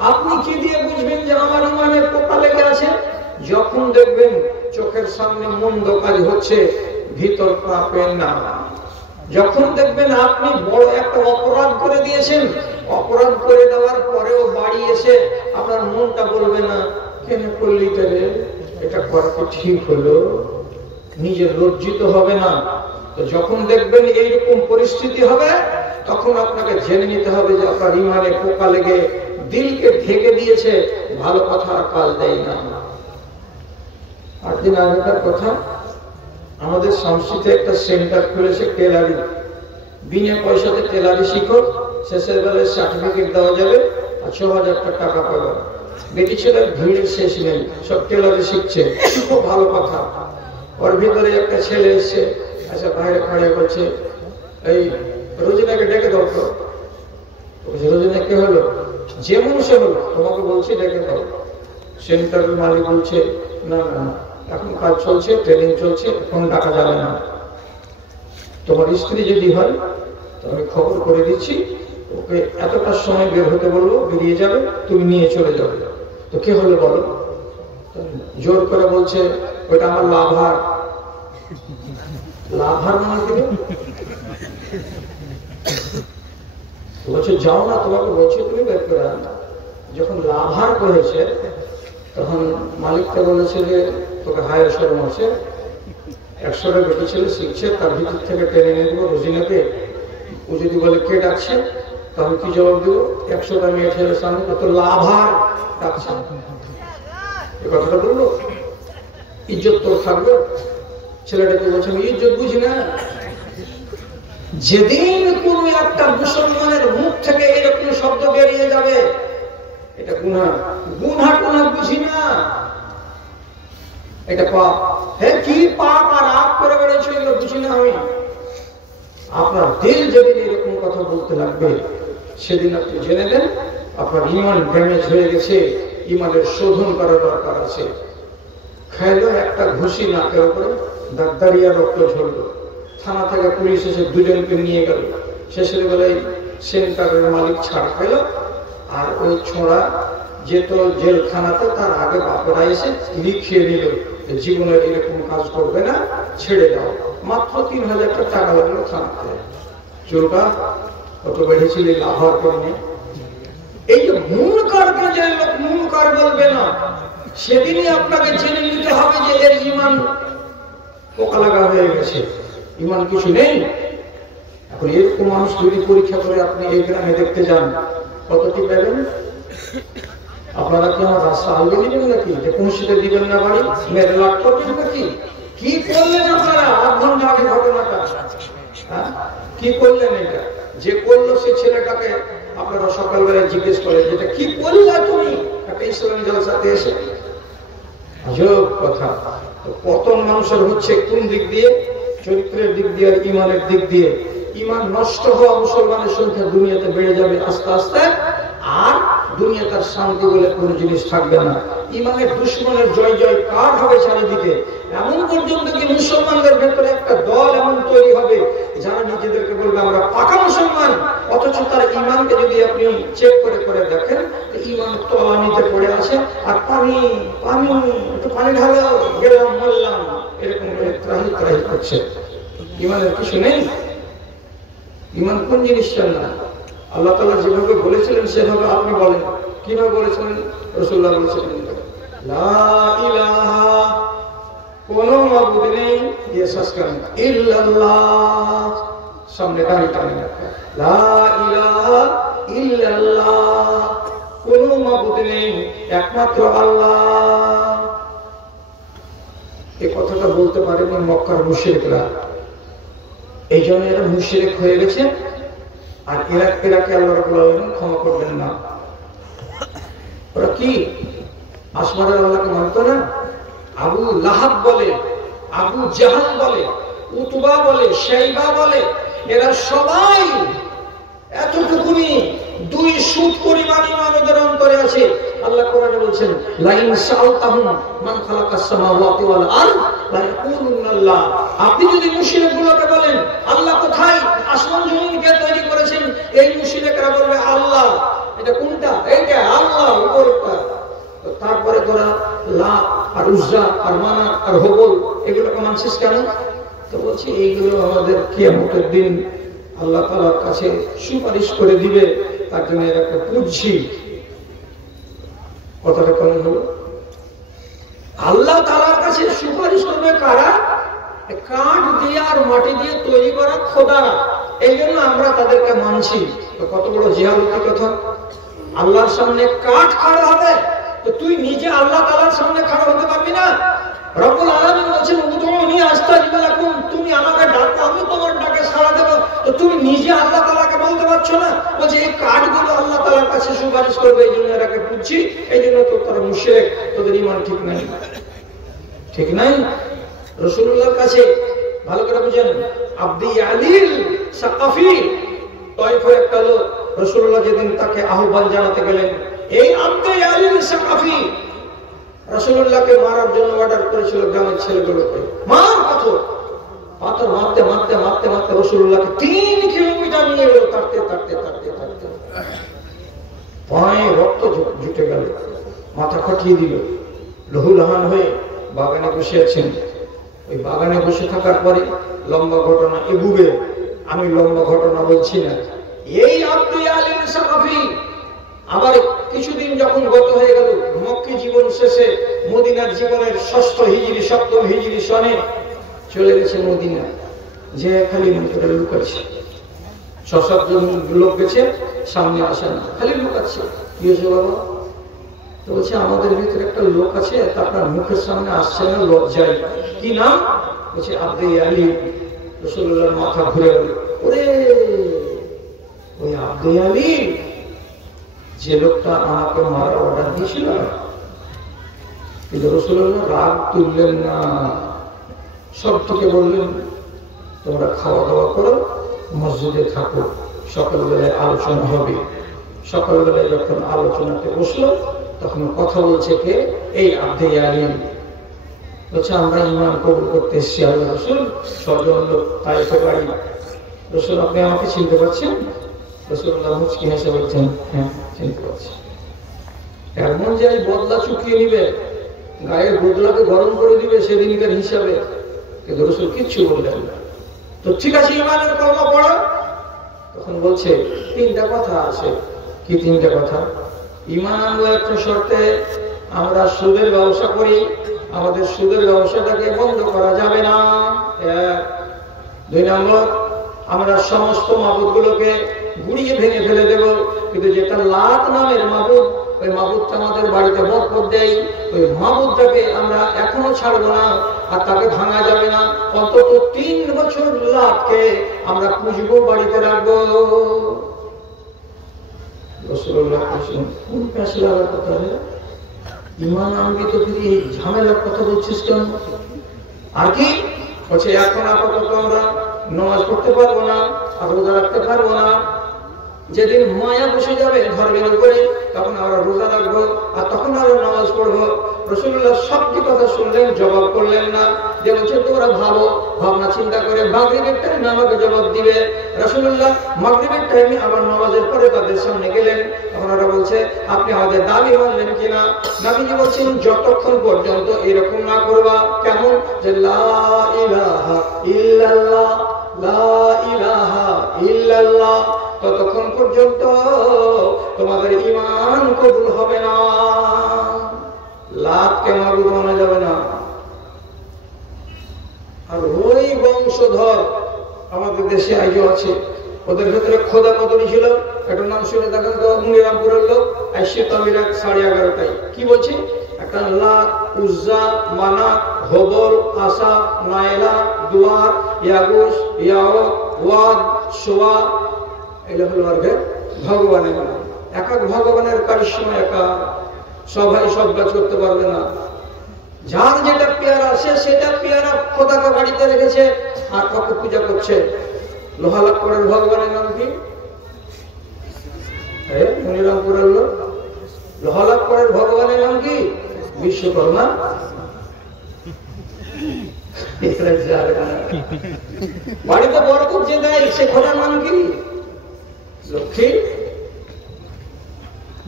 আপনি কি দিয়ে বুঝবেন যে আমার ঈমানে পোকা লেগে আছে? যখন দেখবেন চোখের সামনে মন্দ কাজ হচ্ছে, ভিতর কাঁপে না। যখন দেখবেন আপনি বড় একটা অপরাধ করে দিয়েছেন, অপরাধ করে দেওয়ার পরেও বাড়ি এসে আপনার মনটা বলবে না কেন করলি রে, এটা করা তো ঠিক হলো, নিজে লজ্জিত হবে না। তো যখন দেখবেন এইরকম পরিস্থিতি হবে তখন আপনাকে জেনে নিতে হবে যে আপনার ঈমানে পোকা লেগে দিলকে ঢেকে দিয়েছে, ভালো কথা আর কাজ দেয় না। 8 দিন আগেকার কথা, আমাদের সংস্কৃতে একটা সেন্টার খুলেছে টেলারি। বিনা পয়সাতে টেলারি শিখো, শেষের বেলায় সার্টিফিকেট দেওয়া যাবে আর 6000 টাকা পাবে। বেটি ছেলের ভিড়ের শেষ নেই, সব টেলারি শিখছে, খুব ভালো কথা। ওর ভিতরে একটা ছেলে এসছে, আচ্ছা বাইরে খাড়িয়ে করছে, এই রোজিনাকে ডেকে দাও তো। রোজিনা কে হলো? যেমন সে হলো, তোমাকে বলছি ডেকে দাও। সেন্টারের মালিক বলছে না না, এখন কাজ চলছে, ট্রেনিং চলছে, এখন ডাকা যাবে না। তোমার স্ত্রী যদি হয় তো আমি খবর করে দিচ্ছি, ওকে এতটার সময় বের হতে বলবো, বেরিয়ে যাবে, তুমি নিয়ে চলে যাবে। তো কে হলো বলো? জোর করে বলছে ওটা আমার লাভার। লাভার মানে কি? বলছে যাও না, তোমাকে বলছে তুমি বের করে আনো। যখন লাভার করেছে তখন মালিককে বলেছে যে তোকে হায়ার শরম আছে, 100টা বেটি ছেলে শিখছে, তার ভিতর থেকে টেনে নিয়ে দেবো রোজিনাকে। ও যদি বলে কে ডাকছে, তাহলে কি জবাব দেবো? 100টা মেয়ে ছেলের সামনে তো লাভার ডাকছে। এই কথাটা বললো, ইজ্জত তোর থাকবে? ছেলেটাকে বলছে আমি ইজ্জত বুঝি না। যেদিন কোন একটা মুসলমানের মুখ থেকে এরকম শব্দ বেরিয়ে যাবে, এটা গুনাহ। গুনাহ গুনাহ বুঝি না, এটা পাপ। হ্যাঁ, কি পাপ আর আপ করে বেড়েছে এগুলো বুঝি না আমি। আপনার দিল যেদিন এরকম কথা বলতে লাগবে, সেদিন আপনি জেনে নেন আপনার ইমান ড্যামেজ হয়ে গেছে, ইমানের শোধন করার দরকার আছে। খাইলো একটা ঘুষি নাকের উপরে, দাঁড়িয়ে রক্ত ঝরলো। থানা থেকে পুলিশ এসে দুজনকে নিয়ে গেল। শেষের বেলায় সেন্টারের মালিক ছাড় পেল, আর ওই ছোঁড়া যেত জেলখানাতে, তার আগে বাপরা এসে লিখিয়ে নিল জীবনে এরকম কাজ করবে না, ছেড়ে দাও। মাত্র 3000 টাকা লাগলো থানাতে। চোরটা কত বেড়েছিল লাভার করে। এই যে মুনকারকে যে লোক মুনকার বলবে না, সেদিনই আপনাকে জেনে নিতে হবে যে এর ইমান পোকা লাগা হয়ে গেছে, ইমান কিছু নেই। এখন এরকম মানুষ যদি পরীক্ষা করে আপনি এই গ্রামে দেখতে যান, কতটি পাবেন? আপনারা কি আমার রাস্তা আলবে দিবেন নাকি? যে পৌঁছতে দিবেন না বাড়ি, মেরে লাভ করবেন নাকি? কি করলেন আপনারা 8 ঘন্টা আগে ঘটনাটা? কি করলেন? এটা যে করলো সে ছেলেটাকে আপনারা সকালবেলায় জিজ্ঞেস করেন যেটা কি করলে তুমি একটা ইসলামী জলসাতে এসে। আজব কথা। পতন মানুষের হচ্ছে কোন দিক দিয়ে? চরিত্রের দিক দিয়ে আর ইমানের দিক দিয়ে। ইমান নষ্ট হওয়া মুসলমানের সংখ্যা দুনিয়াতে বেড়ে যাবে আস্তে আস্তে, আর দুনিয়া তার শান্তি বলে কোন জিনিস থাকবে না। ইমানের দুশ্মনের জয় জয় কার হবে চারিদিকে। এমন পর্যন্ত কি মুসলমানদের ভেতরে একটা দল এমন তৈরি হবে যারা নিজেদেরকে বলবে আমরা পাকা মুসলমান, অথচ তার ইমানকে যদি আপনি চেক করে করে দেখেন, ইমান তলানিতে পড়ে আছে, আর পানি পানি একটু পানি ঢালো, গেলাম মরলাম, এরকম করে ত্রাহি ত্রাহি করছে। ইমানের কিছু নেই। ইমান কোন জিনিসটা না? আল্লাহ তাআলা যেভাবে বলেছিলেন সেভাবে আপনি বলেন। কিভাবে বলেছিলেন? রাসূলুল্লাহ বলেছিলেন লা ইলাহা, কোন মাবুদ নেই, ইয়েসাস করেন ইল্লাল্লাহ, সামনে দাঁড়িয়ে টানেন লা ইলাহা ইল্লাল্লাহ, কোন মাবুদ নেই, একমাত্র আল্লাহ। এই কথাটা বলতে পারেনি মক্কার মুশরিকরা, এই জন্য এরা মুশরিক হয়ে গেছে। আর এরাকে আল্লাহ রাব্বুল আলামিন ক্ষমা করবেন না। ওরা কি আসমানের আল্লাহকে মানত না? আবু লাহাব বলে, আবু জাহাল বলে, উতবা বলে, শাইবা বলে, এরা সবাই এতটুকুনি 2 সুদ পরিমাণ ঈমান ওদের অন্তরে আছে। আল্লাহ কোরআনে বলছেন লাইন সাআলতাহুম মান খালাকাস সামাওয়াতি ওয়াল আরদ লা ইয়াকুলুনা আল্লাহ। আপনি যদি মুশরিকগুলোকে বলেন আল্লাহ কোথায়, আসমান জমিনকে তৈরি করেছেন, এই মুশরিকরা বলবে আল্লাহ। এটা কোনটা? এইটা আল্লাহ উপরটা। তারপরে তোরা লাত আর উজ্জা আর মানাত আর হুবল এগুলোকে মানছিস কেন? তো বলছি এইগুলো আমাদের কিয়ামতের দিন আল্লাহ তাআলার কাছে সুপারিশ করে দিবে, তার জন্য এটাকে পুজছি। কথাটা কেমন হলো? আল্লাহ তাআলার কাছে সুপারিশ করবে কারা? কাঠ দিয়ে আর মাটি দিয়ে তৈরি করা খোদারা। এই জন্য আমরা তাদেরকে মানছি। কত বড় জিহালতি কথা! আল্লাহর সামনে কাঠ খাড়া হবে, তো তুই নিজে আল্লাহ তাআলার সামনে খাড়া হতে পারবি না? রব্বুল আলামিন বলেছেন উদউনি আস্তাজিব লাকুম, তুমি আমাকে ডাকো আমি তোমার ডাকে সাড়া দেব। তো তুমি নিজে আল্লাহ তাআলাকে বলতে পারছো না? বলছে এই কাঠগুলো আল্লাহ তাআলার কাছে সুপারিশ করবে, এই জন্য এটাকে পুজছি, এই জন্য তো তারা মুশরিক, তোদের ঈমান ঠিক নাই। ঠিক নাই? রাসূলুল্লাহর কাছে, ভালো করে বুঝেন, আব্দি আলীল সাকাফি তায়েফের একটা লোক রাসূলুল্লাহ যেদিন তাকে আহ্বান জানাতে গেলেন, এই আব্দি আলীল সাকাফি রাসূলুল্লাহকে মারার জন্য অর্ডার করেছিল গ্রামের ছেলেগুলোকে, মার পাথর। পাথর মারতে মারতে মারতে মারতে রাসূলুল্লাহকে 3 কিলোমিটার নিয়ে গেল, কাটতে কাটতে কাটতে কাটতে পায়ে রক্ত জুটে গেল, মাথা ফাটিয়ে দিল, লহুলহান হয়ে বাগানে বসে আছেন। ওই বাগানে বসে থাকার পরে লম্বা ঘটনা এগুবে, আমি লম্বা ঘটনা বলছি না। এই আব্দি আলীল সাকাফি আবার কিছুদিন যখন গত হয়ে গেল, মক্কি জীবন শেষে মদিনার জীবনের 6ষ্ঠ হিজরি 7ম হিজরি সনে চলে গেছে মদিনা, যে খালি মন্ত্রে লুকাচ্ছে। 6-7 জন লোক গেছে, সামনে আসে না, খালি লুকাচ্ছে। কি হয়েছে বাবা? তো বলছে আমাদের ভিতরে একটা লোক আছে, তা আপনার মুখের সামনে আসছে না, লজ্জায়। কি নাম? বলছে আব্দি আলী। রাসূলুল্লাহর মাথা ঘুরে গেল, ওরে ওই আব্দি আলী যে লোকটা আমাকে মারার অর্ডার দিয়েছিল। কিন্তু রাসূলুল্লাহ রাগ তুললেন না, সবটিকে বললেন তোমরা খাওয়া দাওয়া করো, মসজিদে থাকো, সকালবেলায় আলোচনা হবে। সকালবেলায় যখন আলোচনাতে বসলো তখন কথা বলছে কে? এই আব্দি আলী। বলছে আমরা ঈমান কবুল করতে এসেছি আল্লাহ রাসূল, 6 জন লোক তায়েফে বাড়ি। রাসূল আপনি আমাকে চিনতে পারছেন? রাসূলুল্লাহ মুচকি হেসে বলছেন হ্যাঁ চিনতে পারছি। এমন যে বদলা চুকিয়ে নিবে, গায়ের বদলাকে গরম করে দিবে সেদিনকার হিসাবে। কিন্তু রাসূল কিচ্ছু বললেন না। তো ঠিক আছে ঈমানের কলমা পড়ো। তখন বলছে 3টা কথা আছে। কি 3টা কথা? ঈমান আনবো একটা শর্তে, আমরা সুদের ব্যবসা করি, আমাদের সুদের ব্যবসাটাকে বন্ধ করা যাবে না। 2 নম্বর, আমরা সমস্ত মাবুদগুলোকে গুড়িয়ে ভেঙে ফেলে দেব, কিন্তু যেটা লাত নামের মাবুদ, ওই মাবুদটা আমাদের বাড়িতে বরকত দেয়, ওই মাবুদটাকে আমরা এখনো ছাড়বো না, আর তাকে ভাঙা যাবে না। অন্তত 3 বছর লাতকে আমরা পুজবো, বাড়িতে রাখবো। রাসূলুল্লাহ বলেন কোন ফেসলার কথা? ঈমান আনবি তো তুই এই ঝামেলার কথা বলছিস কেন? আর কি বলছে? এখন আপাতত আমরা নামাজ পড়তে পারবো না, আর রোজা রাখতে পারবো না। যেদিন মায়া বসে যাবে ধর্মের উপরে তখন আমরা রোজা রাখবো, আর তখন আমরা নামাজ পড়বো। রাসূলুল্লাহ সবটি কথা শুনলেন, জবাব করলেন না। যে বলছে তোমরা ভালো ভাবনা চিন্তা করে মাগরিবের টাইমে আমাকে জবাব দিবে। রাসূলুল্লাহ মাগরিবের টাইমে আবার নামাজের পরে তাদের সামনে গেলেন। তখন ওরা বলছে আপনি আমাদের দাবি মানলেন কিনা? নবীজি বলছেন যতক্ষণ পর্যন্ত এরকম না করবা। কেমন? যে লা ইলাহা ইল্লাল্লাহ, লা ইলাহা ইল্লাল্লাহ, ততক্ষণ পর্যন্ত তোমাদের ঈমান কবুল হবে না। লাতকে মাবুদ মানা যাবে না। আর ওই বংশধর আমাদের দেশে আজও আছে, ওদের ভেতরে খোদা কতটি ছিল? একটা নাম শুনে দেখেন তো, মুনিরামপুরের লোক, আইসে তামিরাত 11:30টায় কি বলছে? একটা লাত, উজ্জা, মানাত, হবল, আসা, নায়লা, দুয়ার, ইয়াগুস, ইয়াউক, ওয়াদ, সোয়া, এগুলো হলো আর ভগবানের নাম। এক এক ভগবানের কারিশমা একা, সবাই সব কাজ করতে পারবে না। যার যেটা পেয়ারা সে সেটা পেয়ারা খোদাকে বাড়িতে রেখেছে, আর কাউকে পূজা করছে। লোহালক্করের ভগবানের নাম কি? মনিরামপুরের লোক। লোহালক্করের ভগবানের নাম কি? বিশ্বকর্মা। বাড়িতে বরকত যে দেয় সে খোদার নাম কি? লক্ষ্মী।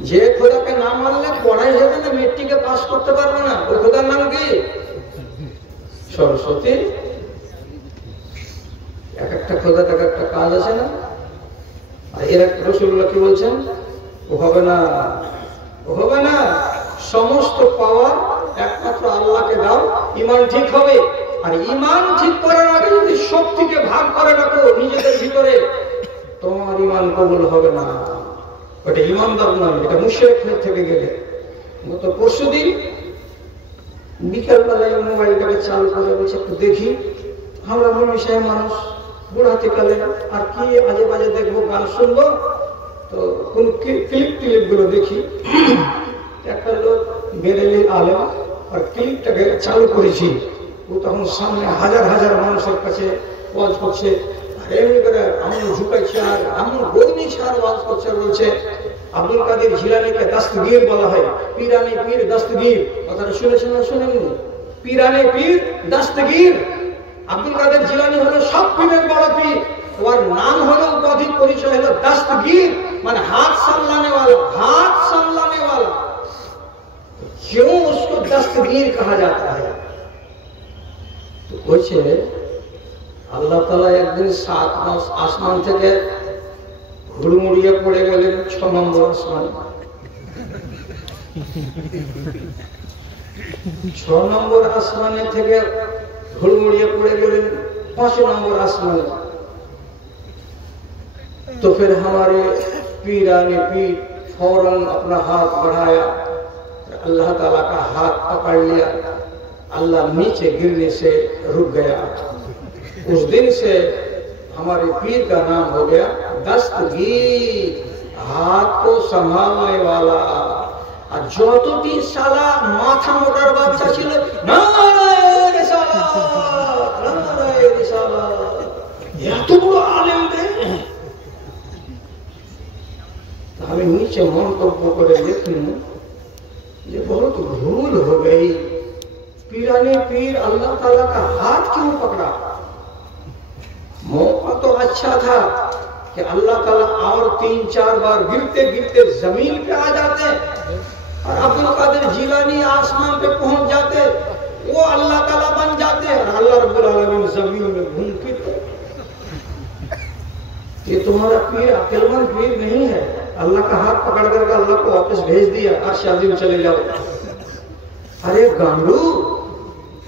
যে খোদাকে না মানলে পড়াই যাবে না, মেট্রিকে পাস করতে পারবে না, ওই খোদার নাম কি? সরস্বতী। এক একটা খোদার এক একটা কাজ আছে না? আর এর একটা রাসূলুল্লাহ কি বলছেন? ও হবে না, ও হবে না। সমস্ত পাওয়ার একমাত্র আল্লাহকে দাও, ঈমান ঠিক হবে। আর ঈমান ঠিক করার আগে যদি শক্তিকে ভাগ করে রাখো নিজেদের ভিতরে, তোমার ঈমান কবুল হবে না। ওটা ঈমানদার নয়, এটা মুশরিক থেকে গেলে। গত পরশুদিন বিকালবেলায় মোবাইলটাকে চালু করে বলছে একটু দেখি। আমরা মনে সাহেব মানুষ, বুড়াতে কালে আর কি আজে বাজে দেখবো, গান শুনবো, তো কোন ক্লিপ গুলো দেখি। একটা লোক বেরেলি আলেম, আর ক্লিপটাকে চালু করেছি। ও তখন সামনে হাজার হাজার মানুষের কাছে ওয়াজ করছে, আর এমনি করে এমন ঝুঁকাইছে আর এমন বই নিচ্ছে আর ওয়াজ করছে, আর বলছে আব্দুল কাদের জিলানীকে দস্তগীর বলা হয়, পীরানে পীর দস্তগীর। কথাটা শুনেছেন না শুনেননি? পীরানে পীর দস্তগীর। আব্দুল কাদের জিলানী হলো সব পীরের বড় পীর, ওর নাম হলো উপাধি পরিচয় হলো দস্তগীর, মানে हाथ संभालने वाला, हाथ संभालने वाला। क्यों उसको दस्तगीर कहा जाता है? तो कुछ আল্লাহ তাআলা একদিন 7 মাস আসমান থেকে হুড়মুড়িয়ে পড়ে গেলেন 6 নম্বর আসমানে। 6 নম্বর আসমানে থেকে হুড়মুড়িয়ে पड़े गए 5 नंबर आसमान। तो फिर हमारे पीराने पीर फौरन अपना हाथ बढ़ाया, अल्लाह ताला का हाथ पकड़ लिया, अल्लाह नीचे गिरने से रुक गया। उस दिन से हमारे पीर का नाम हो गया दस्तगीर, हाथ को संभालने वाला। और যতটি সালা মাথা মোটার বাচ্চা ছিল নারায়ে রিসালাত, নারায়ে রিসালাত, এত বড় আলেম রে। আমি नीचे मंतव्य করে দেখুন ये बहुत भूल हो गई। पीराने पीर अल्लाह ताला का हाथ क्यों पकड़ा? मौका तो अच्छा था कि अल्लाह ताला और 3-4 बार गिरते गिरते जमीन पे आ जाते और अब्दुल कादिर जिलानी आसमान पे पहुंच जाते, वो अल्लाह ताला बन जाते और अल्लाह रब्बुल आलमीन जमीन में घूम फिरते। ये तुम्हारा पीर अक्लमंद पीर नहीं है। अल्लाह का हाथ पकड़ करके अल्लाह को वापस भेज दिया, आज शादी में चले जाओ। अरे गांडू,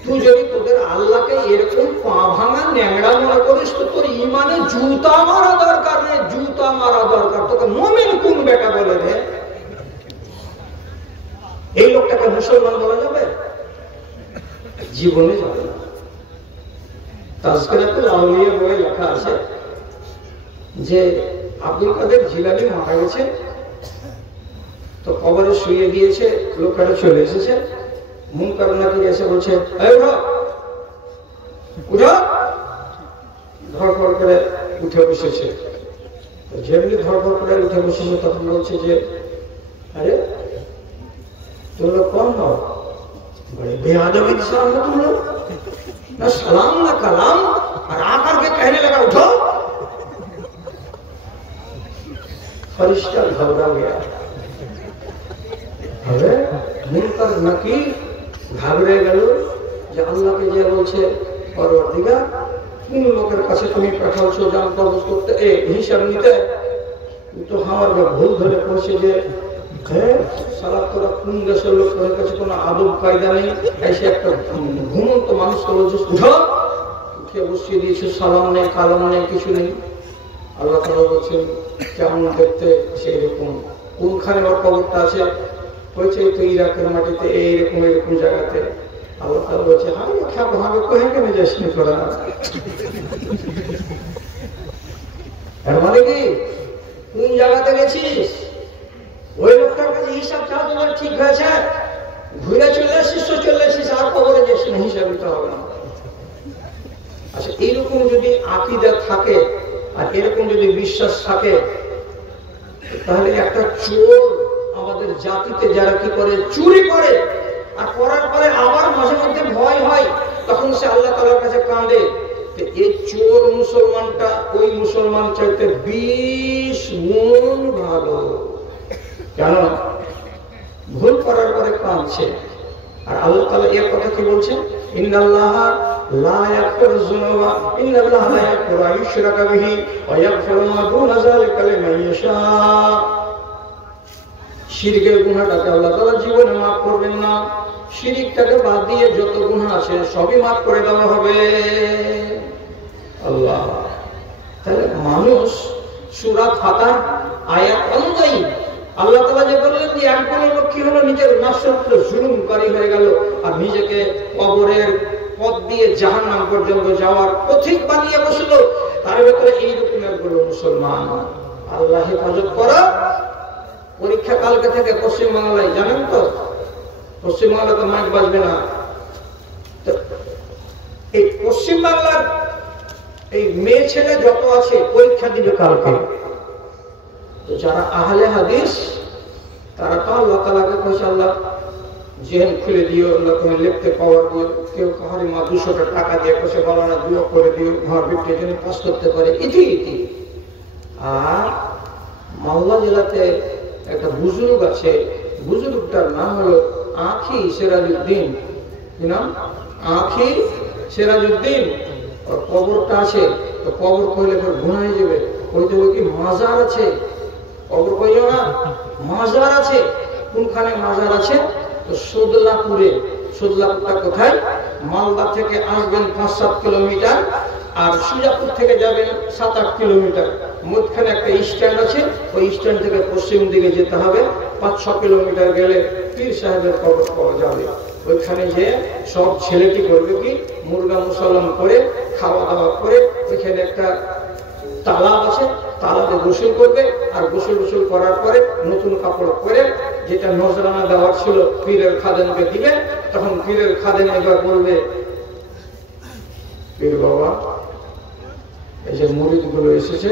तू যদি তোদের আল্লাহকে এরকম পা ভাঙা ন্যাংড়া মনে করিস তো তোর ঈমানে জুতা মারা দরকার নেই, জুতা মারা দরকার। তোকে মুমিন কোন বেটা বলে রে? এই লোকটাকে মুসলমান বলা যাবে? জীবনে যাবে না। তাজকিরাতুল আউলিয়া বইয়ে লেখা আছে যে আব্দুল কাদের জিলানী মারা গেছে, তো কবরে শুয়ে দিয়েছে, লোকেরা চলে এসেছে, মুনকার নাকির এসে বলছে এই উঠো উঠো, ধরপড় করে উঠে বসেছে। যেমনি ধরপড় করে উঠে বসেছে তখন বলছে যে अरे तुम लोग कौन हो? बड़े बेअदब इंसान हो तुम लोग, ना सलाम ना कलाम, और आकर के कहने लगा उठो। फरिश्ता घबरा गया। अरे मुनकर नकीर घाबरे গেল যে আল্লাহকে যে বলছে পরওয়ারদিগার কোন লোকের কাছে তুমি পাঠাওছো জান কবজ করতে, এই হিসাব নিতে। তো আমার ভুল ধরে পড়ছে যে সালাত করা কোন দেশের লোকের কাছে কোনো আদব কায়দা নেই, এসে একটা ঘুমন্ত মানুষকে বলছে উঠো, উঠে বসিয়ে দিয়েছে, সালাম নেই কালাম নেই কিছু নেই। আল্লাহ তাআলা বলছেন কেমন দেখতে সেই রকম। কোনখানে ওর কবরটা আছে? বলছে তো ইরাকের মাটিতে এইরকম এরকম জায়গাতে। আল্লাহ তাআলা বলছে হ্যাঁ খাবো হবে কোহে কেন যাসনি তোরা? এর মানে কি কোন জায়গাতে গেছিস? ওই লোকটার কাছে হিসাব চাও তোমার ঠিক হয়েছে, ঘুরে চলে আসিস তো চলে আসিস, আর কবরে যাস না, হিসাব দিতে হবে না। আচ্ছা এইরকম যদি আকীদা থাকে আর এরকম যদি বিশ্বাস থাকে, তাহলে একটা চোর আমাদের জাতিতে যারা কি করে চুরি করে আর করার পরে আবার মাঝে মধ্যে ভয় হয়, তখন সে আল্লাহ তাআলার কাছে কাঁদে। এই চোর মুসলমানটা ওই মুসলমান চাইতে 20 গুণ ভালো। কেন? ভুল করার পরে কাঁদছে। আর আল্লাহ তাআলা এর কথা কি বলছেন? ইন্নাল্লাহা লা ইয়াগফিরু যুনুবা ইন্নাল্লাহা লা ইয়াগফিরু আন ইউশরাকা বিহি ওয়া ইয়াগফিরু মা দুনা যালিকা লিমান ইয়াশা। শিরকের গুনাহটাকে আল্লাহ তাআলা জীবনে মাফ করবেন না, শিরকটাকে বাদ দিয়ে যত গুনাহ আছে সবই মাফ করে দেওয়া হবে। আল্লাহ তাহলে মানুষ সূরা ফাতিহার আয়াত অনুযায়ী আল্লাহ তাআলা যে বললেন যে একজন লোক কি হলো, নিজের নফসের উপর জুলুমকারী হয়ে গেল আর নিজেকে কবরের পথ দিয়ে জাহান্নাম পর্যন্ত যাওয়ার পথিক বানিয়ে বসলো। তার ভেতরে এই রকমের গুলো মুসলমান। আল্লাহ হেফাজত করা। পরীক্ষা কালকে থেকে পশ্চিমবাংলায়, জানেন তো পশ্চিমবাংলাতে মাইক বাজবে না, এই পশ্চিম বাংলার এই মেয়ে ছেলে যত আছে পরীক্ষা দিবে কালকে। তো যারা আহলে হাদিস তারা তো আল্লাহ তাআলাকে কইছে, আল্লাহ জেহেন খুলে দিও, আল্লাহ তুমি লিখতে পাওয়ার দিও। কেউ কাহারি মা 200 টাকা দিয়ে কইছে বাবানা দুয়া করে দিও, ঘর বিটে যেন পাস করতে পারে, ইতি ইতি। আর মালদা জেলাতে একটা বুজুর্গ আছে, বুজুর্গটার নাম হলো আঁখি সিরাজউদ্দিন। কি নাম? আঁখি সিরাজউদ্দিন। ওর কবরটা আছে, তো কবর কইলে ফের গুনাহ হয়ে যাবে। কইতে হবে কি মাজার আছে, কবর কইও না, মাজার আছে। কোনখানে মাজার আছে? তো সুদলাপুরে। সুদলাপুরটা কোথায়? মালদা থেকে আসবেন 5-7 কিলোমিটার, আর সুজাপুর থেকে যাবেন 7-8 কিলোমিটার। মধ্যখানে একটা স্ট্যান্ড আছে, ওই স্ট্যান্ড থেকে পশ্চিম দিকে যেতে হবে। 5-6 কিলোমিটার গেলে পীর সাহেবের কবর পাওয়া যাবে। ওইখানে যে সব ছেলেটি করবে কি মুরগা মুসলমান করে খাওয়া দাওয়া করে, ওইখানে একটা তালাব আছে, তালাবে গোসল করবে। আর গোসল করার পরে নতুন কাপড় পরে, যেটা নজরানা দেওয়ার ছিল পীরের খাদেমকে দিবে। তখন পীরের খাদেম এবার বলবে, পীর বাবা এই যে মুরিদ গুলো এসেছে,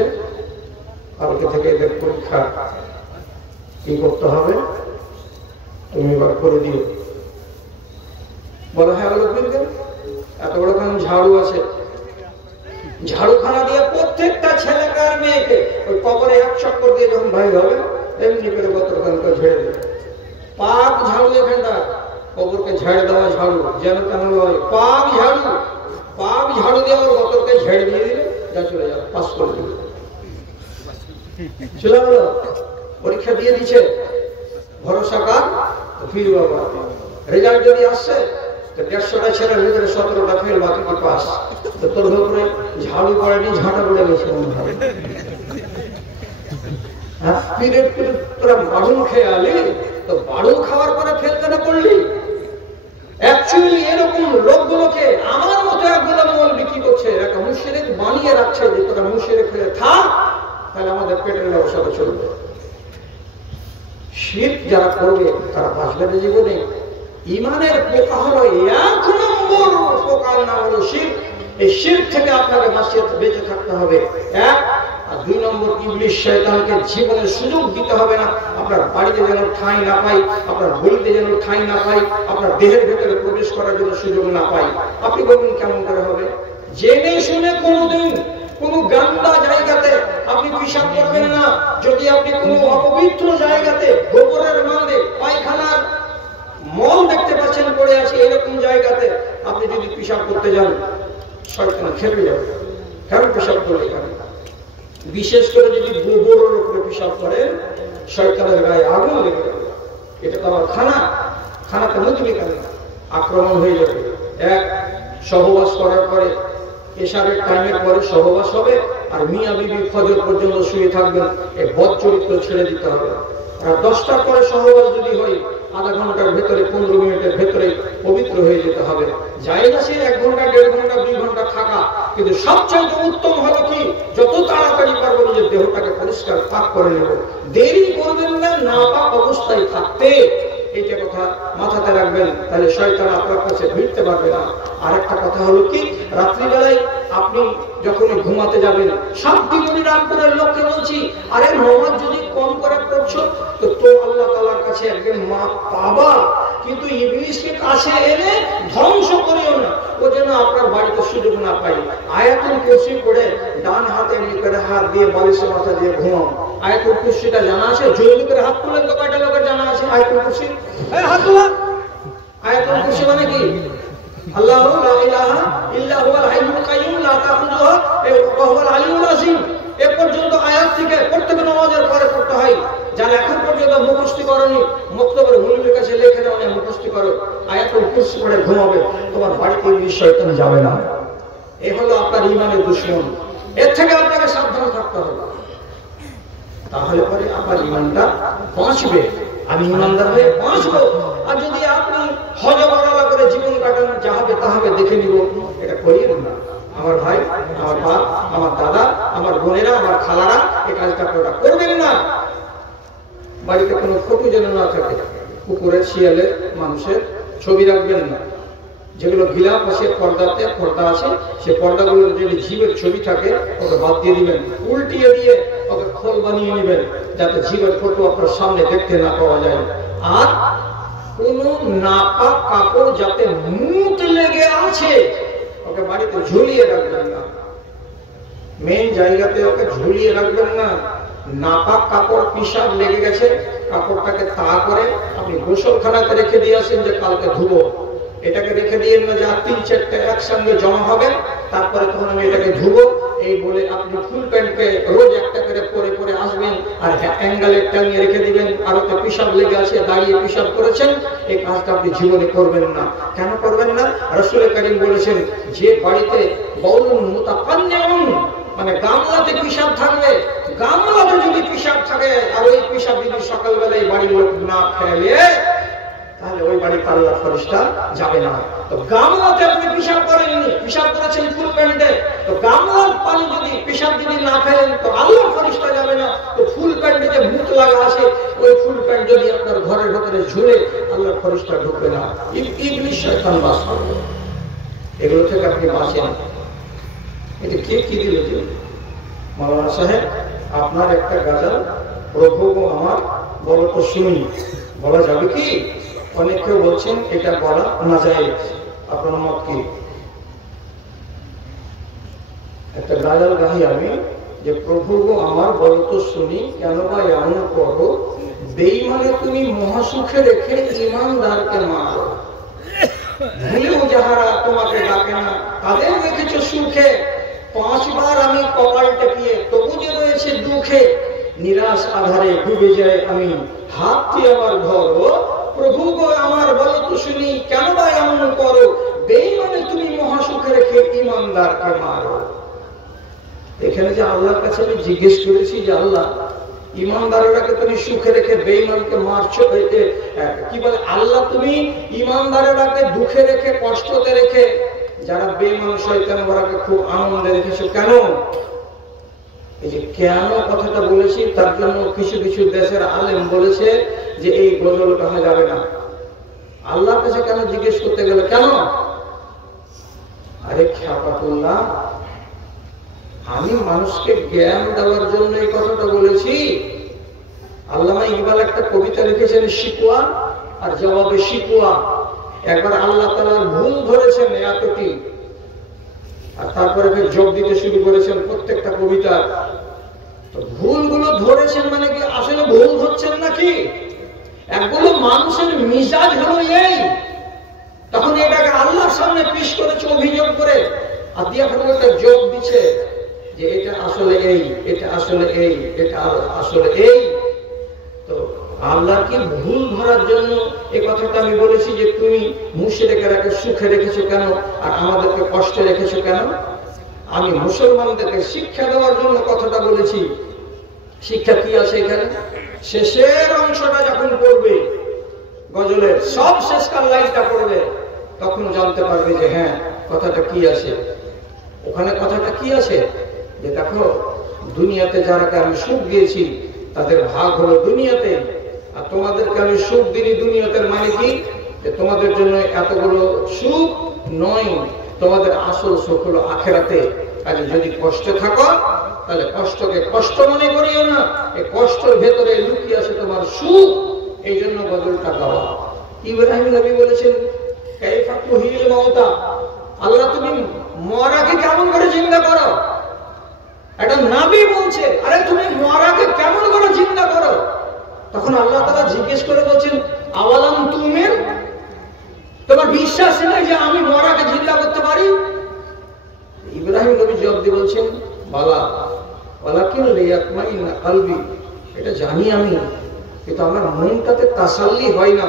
কালকে থেকে এদের পরীক্ষা কি করতে হবে তুমি এবার করে দিও। বলা হয়ে গেল পীরকে, এত বড় খান ঝাড়ু আছে, ঝাড়ুখানা দিয়ে প্রত্যেকটা ছেলেকে আর মেয়েকে ওই কবরে 1 চক্কর দিয়ে যখন বাইর হবে, এমনি করে গতরখানটা ঝেড়ে দেবে। পাক ঝাড়ু, এখানটা কবরকে ঝেড়ে দেওয়া ঝাড়ু, যেন কেন পাক ঝাড়ু। পাক ঝাড়ু দিয়ে ওর গতরকে ঝেড়ে দিয়ে দিলে যা চলে যাবে, পাস করে দিবে। চলে গেল, পরীক্ষা দিয়ে দিচ্ছে, ভরসা কার? পীর বাবা। রেজাল্ট যদি আসছে তো 150টা ছেলের ভিতরে 17টা ফেল, বাকি পাস। তো তোর উপরে ঝাড়ু পড়েনি, ঝাঁটা পড়ে গেছে মনে হয়। তোরা বাড়ুন খেয়ে আলি, তো বাড়ুন খাওয়ার পরে ফেল কেন করলি? অ্যাকচুয়ালি এরকম লোকগুলোকে আমার মতো একগুলো মৌলবি কি করছে, একটা মুশরিক বানিয়ে রাখছে যে তোরা মুশরিক হয়ে থাক, তাহলে আমাদের পেটের ব্যবসা চলবে। শিরক যারা করবে তারা বাঁচবে না জীবনে। ইমানের পোকা হলো 1 নম্বর পোকার নাম হলো শিরক। এই শিরক থেকে আপনাকে বেঁচে থাকতে হবে। 1 আর 2 নম্বর, ইবলিস শয়তানকে জীবনের সুযোগ দিতে হবে না। আপনার বাড়িতে যেন ঠাঁই না পাই, আপনার গলিতে যেন ঠাঁই না পাই, আপনার দেহের ভেতরে প্রবেশ করার জন্য সুযোগ না পাই। আপনি বলবেন কেমন করে হবে? জেনে শুনে কোনোদিন কোন গান্দা জায়গাতে আপনি পিশাব করবেন না। যদি আপনি কোন অপবিত্র জায়গাতে, গোবরের মধ্যে পায়খানার মল দেখতে পাচ্ছেন পড়ে আছে, এরকম জায়গাতে আপনি যদি পিশাব করতে যান, শয়তান খেপে যাবে। কেন পিশাব করলে? কেন? বিশেষ করে যদি গোবরের উপরে পিশাব করেন, শয়তানের গায়ে আগুন লেগে যাবে। এটা তো আমার খানাতে মুখবি কেন? আক্রমণ হয়ে যাবে। 1 সহবাস করার পরে, এশারের টাইমের পরে সহবাস হবে, আর মিয়া বিবি ফজর পর্যন্ত শুয়ে থাকবেন। এই বদ চরিত্র ছেড়ে দিতে হবে। আর 10টার পরে সহবাস যদি হয়, আধা ঘন্টার ভেতরে, 15 মিনিটের ভেতরে পবিত্র হয়ে যেতে হবে। জায়েজ আছে 1 ঘন্টা, 1.5 ঘন্টা, 2 ঘন্টা থাকা, কিন্তু সবচেয়ে উত্তম হলো কি যত তাড়াতাড়ি পারবো নিজের দেহটাকে পরিষ্কার পাক করে নেব। দেরি করবেন না নাপাক অবস্থায় থাকতে। এইটা কথা মাথাতে রাখবেন, তাহলে শয়তান আপনার কাছে ভিড়তে পারবে না। আর একটা কথা হলো কি, রাত্রিবেলায় আপনি যখন ঘুমাতে যাবেন, সাবধানী রামপুরের লোককে বলছি, আরে নামাজ যদি কম করে পড়ছো তো আল্লাহ তাআলার কাছে একদিন মাপ পাবা, কিন্তু ইবলিসকে কাছে এনে ধ্বংস করিও না, ও যেন আপনার বাড়িতে সুযোগ না পাই। আয়াতুল কুরসি পড়ে ডান হাতে নিকটে হাত দিয়ে বালিশের মাথা দিয়ে ঘুমাও। আয়াতুল কুরসিটা জানা আছে? জলদি করে হাত তুলেন তো, কয়টা লোকের জানা আছে আয়াতুল কুরসি? হাত তোলা। আয়াতুল কুরসি মানে কি? আল্লাহু লা ইলাহা ইল্লা হুয়াল হাইয়ুল কাইয়ুম লা তাখুযুহু ওয়া হুয়াল আলিয়্যুল আযীম। এ পর্যন্ত আয়াত থেকে প্রত্যেক নামাজের পরে পড়তে হয়। যারা এখন পর্যন্ত মুখস্থ করেনি, মক্তবের মুল্লির কাছে লিখে নাও, মুখস্থ করো, আয়াতুল কুরসি পড়ে ঘুমাবে, তোমার বাড়িতে ইবলিস শয়তান যাবে না। এই হলো আপনার ঈমানের দুশমন। এর থেকে আপনাকে সাবধান থাকতে হবে, তাহলে পরে আপনার ঈমানটা বাঁচবে। আমি ঈমানদার হয়ে বাঁচবো। আর যদি আপনি হজবরলা করে জীবন কাটান, যাহাবে তাহাবে দেখে নিব, এটা করিয়েন না। আমার ভাই, আমার বাপ, আমার দাদা, আমার বোনেরা, আমার খালারা এই কাজটা আপনারা করবেন না। বাড়িতে কোনো ফটো যেন না থাকে, কুকুরের, শিয়ালের, মানুষের ছবি রাখবেন না। যেগুলো গিলাফ আছে, পর্দা আছে, সে পর্দাগুলোর যদি জীবের ছবি থাকে ওকে বাদ দিয়ে দিবেন, উল্টিয়ে দিয়ে ওকে খোল বানিয়ে নেবেন, যাতে জীবের ফটো আপনার সামনে দেখতে না পাওয়া যায়। আর কোন নাপাক কাপড় যাতে মুখ লেগে আছে ওকে বাড়িতে ঝুলিয়ে রাখবেন না, মেন জায়গাতে ওকে ঝুলিয়ে রাখবেন না। নাপাক কাপড় পিসাব লেগে গেছে, কাপড়টাকে তা করে আপনি গোসলখানাতে রেখে দিয়ে আসেন যে কালকে ধুবো, এটাকে রেখে দিয়ে না যে 3-4টা একসঙ্গে জমা হবে, তারপরে তখন আমি এটাকে ধুবো এই বলে আপনি ফুল প্যান্টকে রোজ একটা করে পরে পরে আসবেন আর অ্যাঙ্গেলে টাঙিয়ে রেখে দিবেন, আর ওতে পিসাব লেগে আছে, দাঁড়িয়ে পিসাব করেছেন, এই কাজটা আপনি জীবনে করবেন না। কেন করবেন না? রাসূল কারীম বলেছেন যে বাড়িতে বাউলুন মুতাকান্নিউন, মানে গামলাতে পিসাব থাকবে, গামলাতে যদি পিসাব থাকে আর ওই পিসাব যদি সকালবেলায় বাড়ির লোক না ফেলে তাহলে ওই বাড়িতে আল্লাহর ফেরেশতা যাবে না। তো গামলাতে আপনি পিসাব করেননি, পিসাব করেছেন ফুল প্যান্টে, তো গামলার পানি যদি পিসাব যদি না ফেলেন তো আল্লাহর ফেরেশতা যাবে না। তো ফুল প্যান্টে যে মুখ লাগা আছে ওই ফুল প্যান্ট যদি আপনার ঘরের ভিতরে ঝুলে আল্লাহর ফেরেশতা ঢুকবে না, ইবলিস শয়তান বাস করবে। এগুলো থেকে আপনি বাঁচেন। এটা কে কি দিল? মাওলানা সাহেব আপনার একটা গাজাল প্রভু আমার বলো তো শুনি, বলা যাবে কি? অনেক কেউ বলছেন এটা বলা না যায়, আপনার মত কি? একটা গাজাল গাহি আমি যে প্রভু আমার বলো তো শুনি, কেন বা এমন করো, বেঈমানে তুমি মহাসুখে রেখে ইমানদারকে মারো, ভুলেও যাহারা তোমাকে ডাকে না তাদের রেখেছো সুখে, 5 বার আমি কপাল টেপিয়ে তবু যে রয়েছে দুঃখে, নিরাশ আধারে ডুবে যায় আমি, হাত দিয়ে আমার ধরো, প্রভু গো আমার বলো তো শুনি, কেন বা এমন করো, বেঈমানে তুমি মহাসুখে রেখে ইমানদারকে মারো। এখানে যে আল্লাহর কাছে আমি জিজ্ঞেস করেছি যে আল্লাহ ইমানদাররাকে তুমি সুখে রেখে বেঈমানকে মারছো, কি বলে আল্লাহ তুমি ইমানদাররাকে দুঃখে রেখে কষ্টতে রেখে যারা বেঈমান শয়তান ওরাকে খুব আনন্দে রেখেছো কেন? এই যে কেন কথাটা বলেছি তার জন্য কিছু কিছু দেশের আলেম বলেছে যে এই গজল গাওয়া যাবে না। আল্লাহর কাছে কেন জিজ্ঞেস করতে গেলে কেন? আরে খ্যাপাতুল্লাহ, আমি মানুষকে জ্ঞান দেওয়ার জন্য এই কথাটা বলেছি। আল্লামা ইকবাল একটা কবিতা লিখেছেন শিকওয়া আর জবাবে শিকওয়া। একবার আল্লাহ তাআলার ভুল ধরেছেন এতটি, আর তারপরে ফের যোগ দিতে শুরু করেছেন প্রত্যেকটা কবিতা। তো ভুলগুলো ধরেছেন মানে কি আসলে ভুল হচ্ছেন নাকি? একগুলো মানুষের মিজাজ হলো এই, তখন এটাকে আল্লাহর সামনে পেশ করেছে অভিযোগ করে, আর দিয়া ফেলে একটা যোগ দিচ্ছে যে এটা আসলে এই, এটা আসলে এই, এটা আসলে এই। তো আল্লাহ কি ভুল ধরার জন্য এই কথাটা আমি বলেছি যে তুমি মুশরিকদেরকে সুখে রেখেছো কেন আর আমাদেরকে কষ্টে রেখেছো কেন? আমি মুসলমানদেরকে শিক্ষা দেওয়ার জন্য কথাটা বলেছি। শিক্ষা কি আছে এখানে? শেষের অংশটা যখন পড়বে গজলের সব শেষকার লাইনটা পড়বে তখন জানতে পারবে যে হ্যাঁ কথাটা কি আছে। ওখানে কথাটা কি আছে যে দেখো দুনিয়াতে যারাকে আমি সুখ দিয়েছি তাদের ভাগ হলো দুনিয়াতে, আর তোমাদেরকে আমি সুখ দিই দুনিয়াতে, মানে কি যে তোমাদের জন্য এতগুলো সুখ নয়, তোমাদের আসল সুখ হলো আখেরাতে। কাজে যদি কষ্টে থাকো তাহলে কষ্টকে কষ্ট মনে করিও না, এই কষ্টের ভেতরে লুকিয়ে আছে তোমার সুখ। এই জন্য গজলটা গাওয়া। ইব্রাহিম নবী বলেছেন কাইফা তুহিল মাউতা, আল্লাহ তুমি মরাকে কেমন করে জিন্দা করো? একটা নবী বলছে আরে তুমি মরাকে কেমন করে জিন্দা করো? তখন আল্লাহ তাআলা জিজ্ঞেস করে বলছেন আওয়ালাম তুমিন, তোমার বিশ্বাস নেই যে আমি মরাকে জিন্দা করতে পারি? ইব্রাহিম নবী জবাব দিয়ে বলছেন বালা ওয়ালাকিন লিয়াতমাইন্না কলবি, এটা জানি আমি, কিন্তু আমার মনটাতে তাসাল্লি হয় না,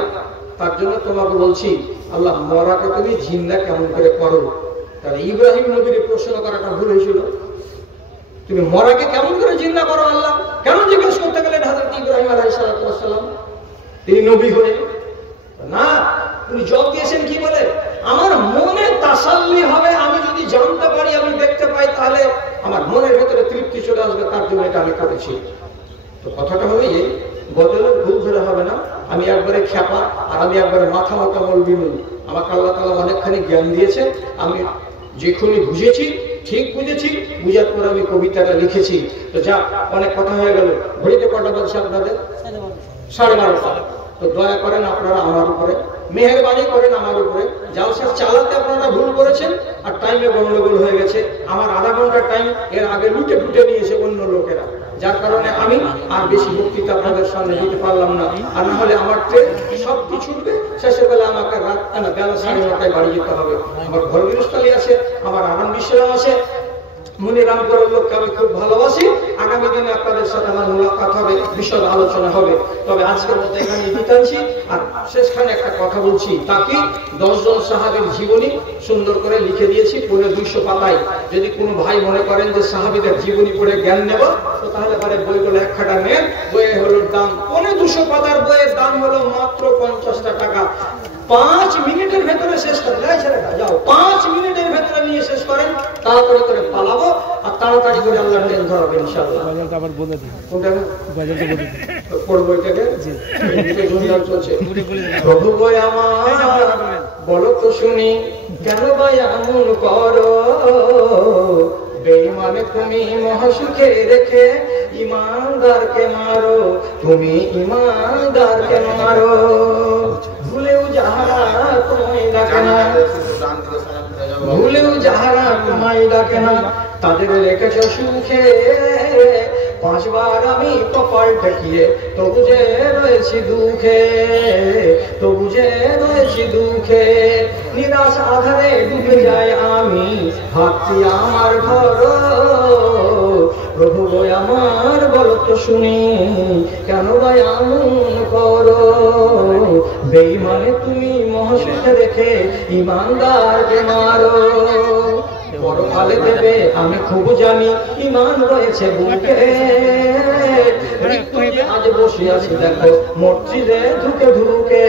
তার জন্য তোমাকে বলছি আল্লাহ মরাকে তুমি জিন্দা কেমন করে করো। তাহলে ইব্রাহিম নবীর প্রশ্ন করাটা ভুল হয়েছিল। তুমি মরাকে কেমন করে জিন্দা করো আল্লাহ কেন জিজ্ঞেস করতে গেলেন হযরত ইব্রাহিম আলাইহিস সালাম? তিনি নবী হয়ে না, তিনি জবাব দিয়েছেন কি বলে, আমার মনে তাসাল্লি হবে, আমি যদি জানতে পারি আমি দেখতে পাই তাহলে আমার মনের ভেতরে তৃপ্তি চলে আসবে, তার জন্য এটা আমি করেছি। তো কথাটা হলো এই গজলের ভুল ধরে হবে না। আমি একবারে খ্যাপা আর আমি একবারে মাথা মাথা বলবি আমাকে আল্লাহ তাআলা অনেকখানি জ্ঞান দিয়েছে। আমি যেখানে বুঝেছি ঠিক বুঝেছি, বুঝার পর আমি কবিতাটা লিখেছি। তো যা অনেক কথা হয়ে গেল। ঘড়িতে কটা বলছে আপনাদের? 12:30। তো দয়া করেন আপনারা আমার উপরে, মেহেরবানি করেন আমার উপরে। জালসা চালাতে আপনারা ভুল করেছেন আর টাইমে গন্ডগোল হয়ে গেছে। আমার আধা ঘন্টার টাইম এর আগে লুটে ফুটে নিয়েছে অন্য লোকেরা, যার কারণে আমি আর বেশি বক্তৃতা আপনাদের সামনে দিতে পারলাম না। আর না হলে আমার ট্রেন সব কিছু উঠবে, শেষের বেলা আমাকে রাত বেলা 9:30টায় বাড়ি যেতে হবে। আমার ঘর গৃহস্থালী আছে, আমার আরাম বিশ্রাম আছে। মনিরাম করার লোককে আমি খুব ভালোবাসি। আগামী দিনে আপনাদের সাথে আমার মুলাকাত হবে, বিশদ আলোচনা হবে। তবে আজকের মতো এখানে বিদায়। আর শেষখানে একটা কথা বলছি, তাকে 10 জন সাহাবীর জীবনী সুন্দর করে লিখে দিয়েছি পুরো 200 পাতায়। যদি কোনো ভাই মনে করেন যে সাহাবীদের জীবনী পড়ে জ্ঞান নেব, তো তাহলে পরে বইগুলো এক খাটা নেন। বইয়ের হলো দাম পুরো 200 পাতার বইয়ের দাম হলো মাত্র 50 টাকা। 5 মিনিটের ভেতরে শেষ করেন। যাও 5 মিনিটের ভেতরে নিয়ে শেষ করেন, তাড়াতাড়ি করে পালাবো আর তাড়াতাড়ি করে আল্লাহ ট্রেন ধরাবে ইনশাআল্লাহ। বাজারটা আবার বলে দিন, কোনটা বাজারটা বলে দিন পড়বো এটাকে। জি এই জঞ্জাল চলছে। প্রভু গো আমার বলো তো শুনি, কেন ভাই এমন করো? বেঈমানে তুমি মহাসুখে রেখে ঈমানদারকে মারো, তুমি ঈমানদারকে মারো। ভুলেও যাহারা তোমায় ডাকে না, ভুলেও যাহারা তোমায় ডাকে না, তাদের রেখেছ সুখে। 5 বার আমি কপাল ঠেকিয়ে তবু যে রয়েছি দুঃখে, তবু যে রয়েছি দুঃখে। নিরাশ আধারে ডুবে যায় আমি, ভাবছি আমার ঘর। প্রভু গো আমার বলো তো শুনি, কেন ভাই এমন করো? বেঈমানে তুমি মহাসুখে রেখে ঈমানদারকে মারো। পরকালে দেবে আমি খুব জানি, ঈমান রয়েছে বুকে। আজ বসে আছি দেখো মসজিদে ঢুকে ঢুকে,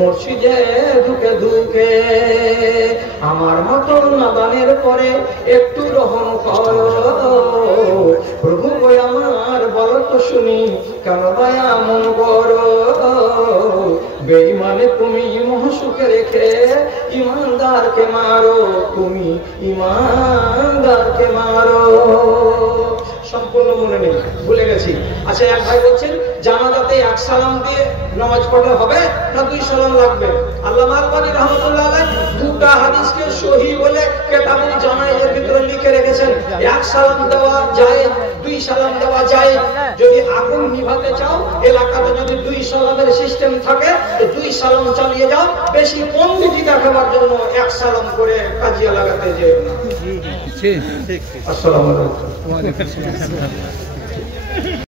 মসজিদে ঢুকে ঢুকে। আমার মতো নাদানের পরে একটু রহম করো। প্রভু গো আমার বলো তো শুনি, কেন ভাই এমন করো? বেঈমানে তুমি মহাসুখে রেখে ঈমানদারকে মারো, তুমি ঈমানদারকে মারো। সম্পূর্ণ মনে নেই, ভুলে গেছি। আচ্ছা, এক ভাই বলছেন জানাজাতে 1 সালাম দিয়ে নামাজ পড়লে হবে না 2 সালাম লাগবে? আল্লামা আলবানী রাহমাতুল্লাহ আলাইহি 2টা হাদিসকে সহিহ বলে কিতাবুল জানায়ের ভিতরে লিখে রেখেছেন। 1 সালাম দেওয়া যায়, 2 সালাম দেওয়া যায়। যদি আগুন নিভাতে চাও, এলাকাতে যদি 2 সালামের সিস্টেম থাকে তো 2 সালাম চালিয়ে যাও। বেশি পণ্ডিতি দেখাবার জন্য 1 সালাম করে কাজিয়া লাগাতে যেও না। ঠিক ঠিক। আসসালামু আলাইকুম।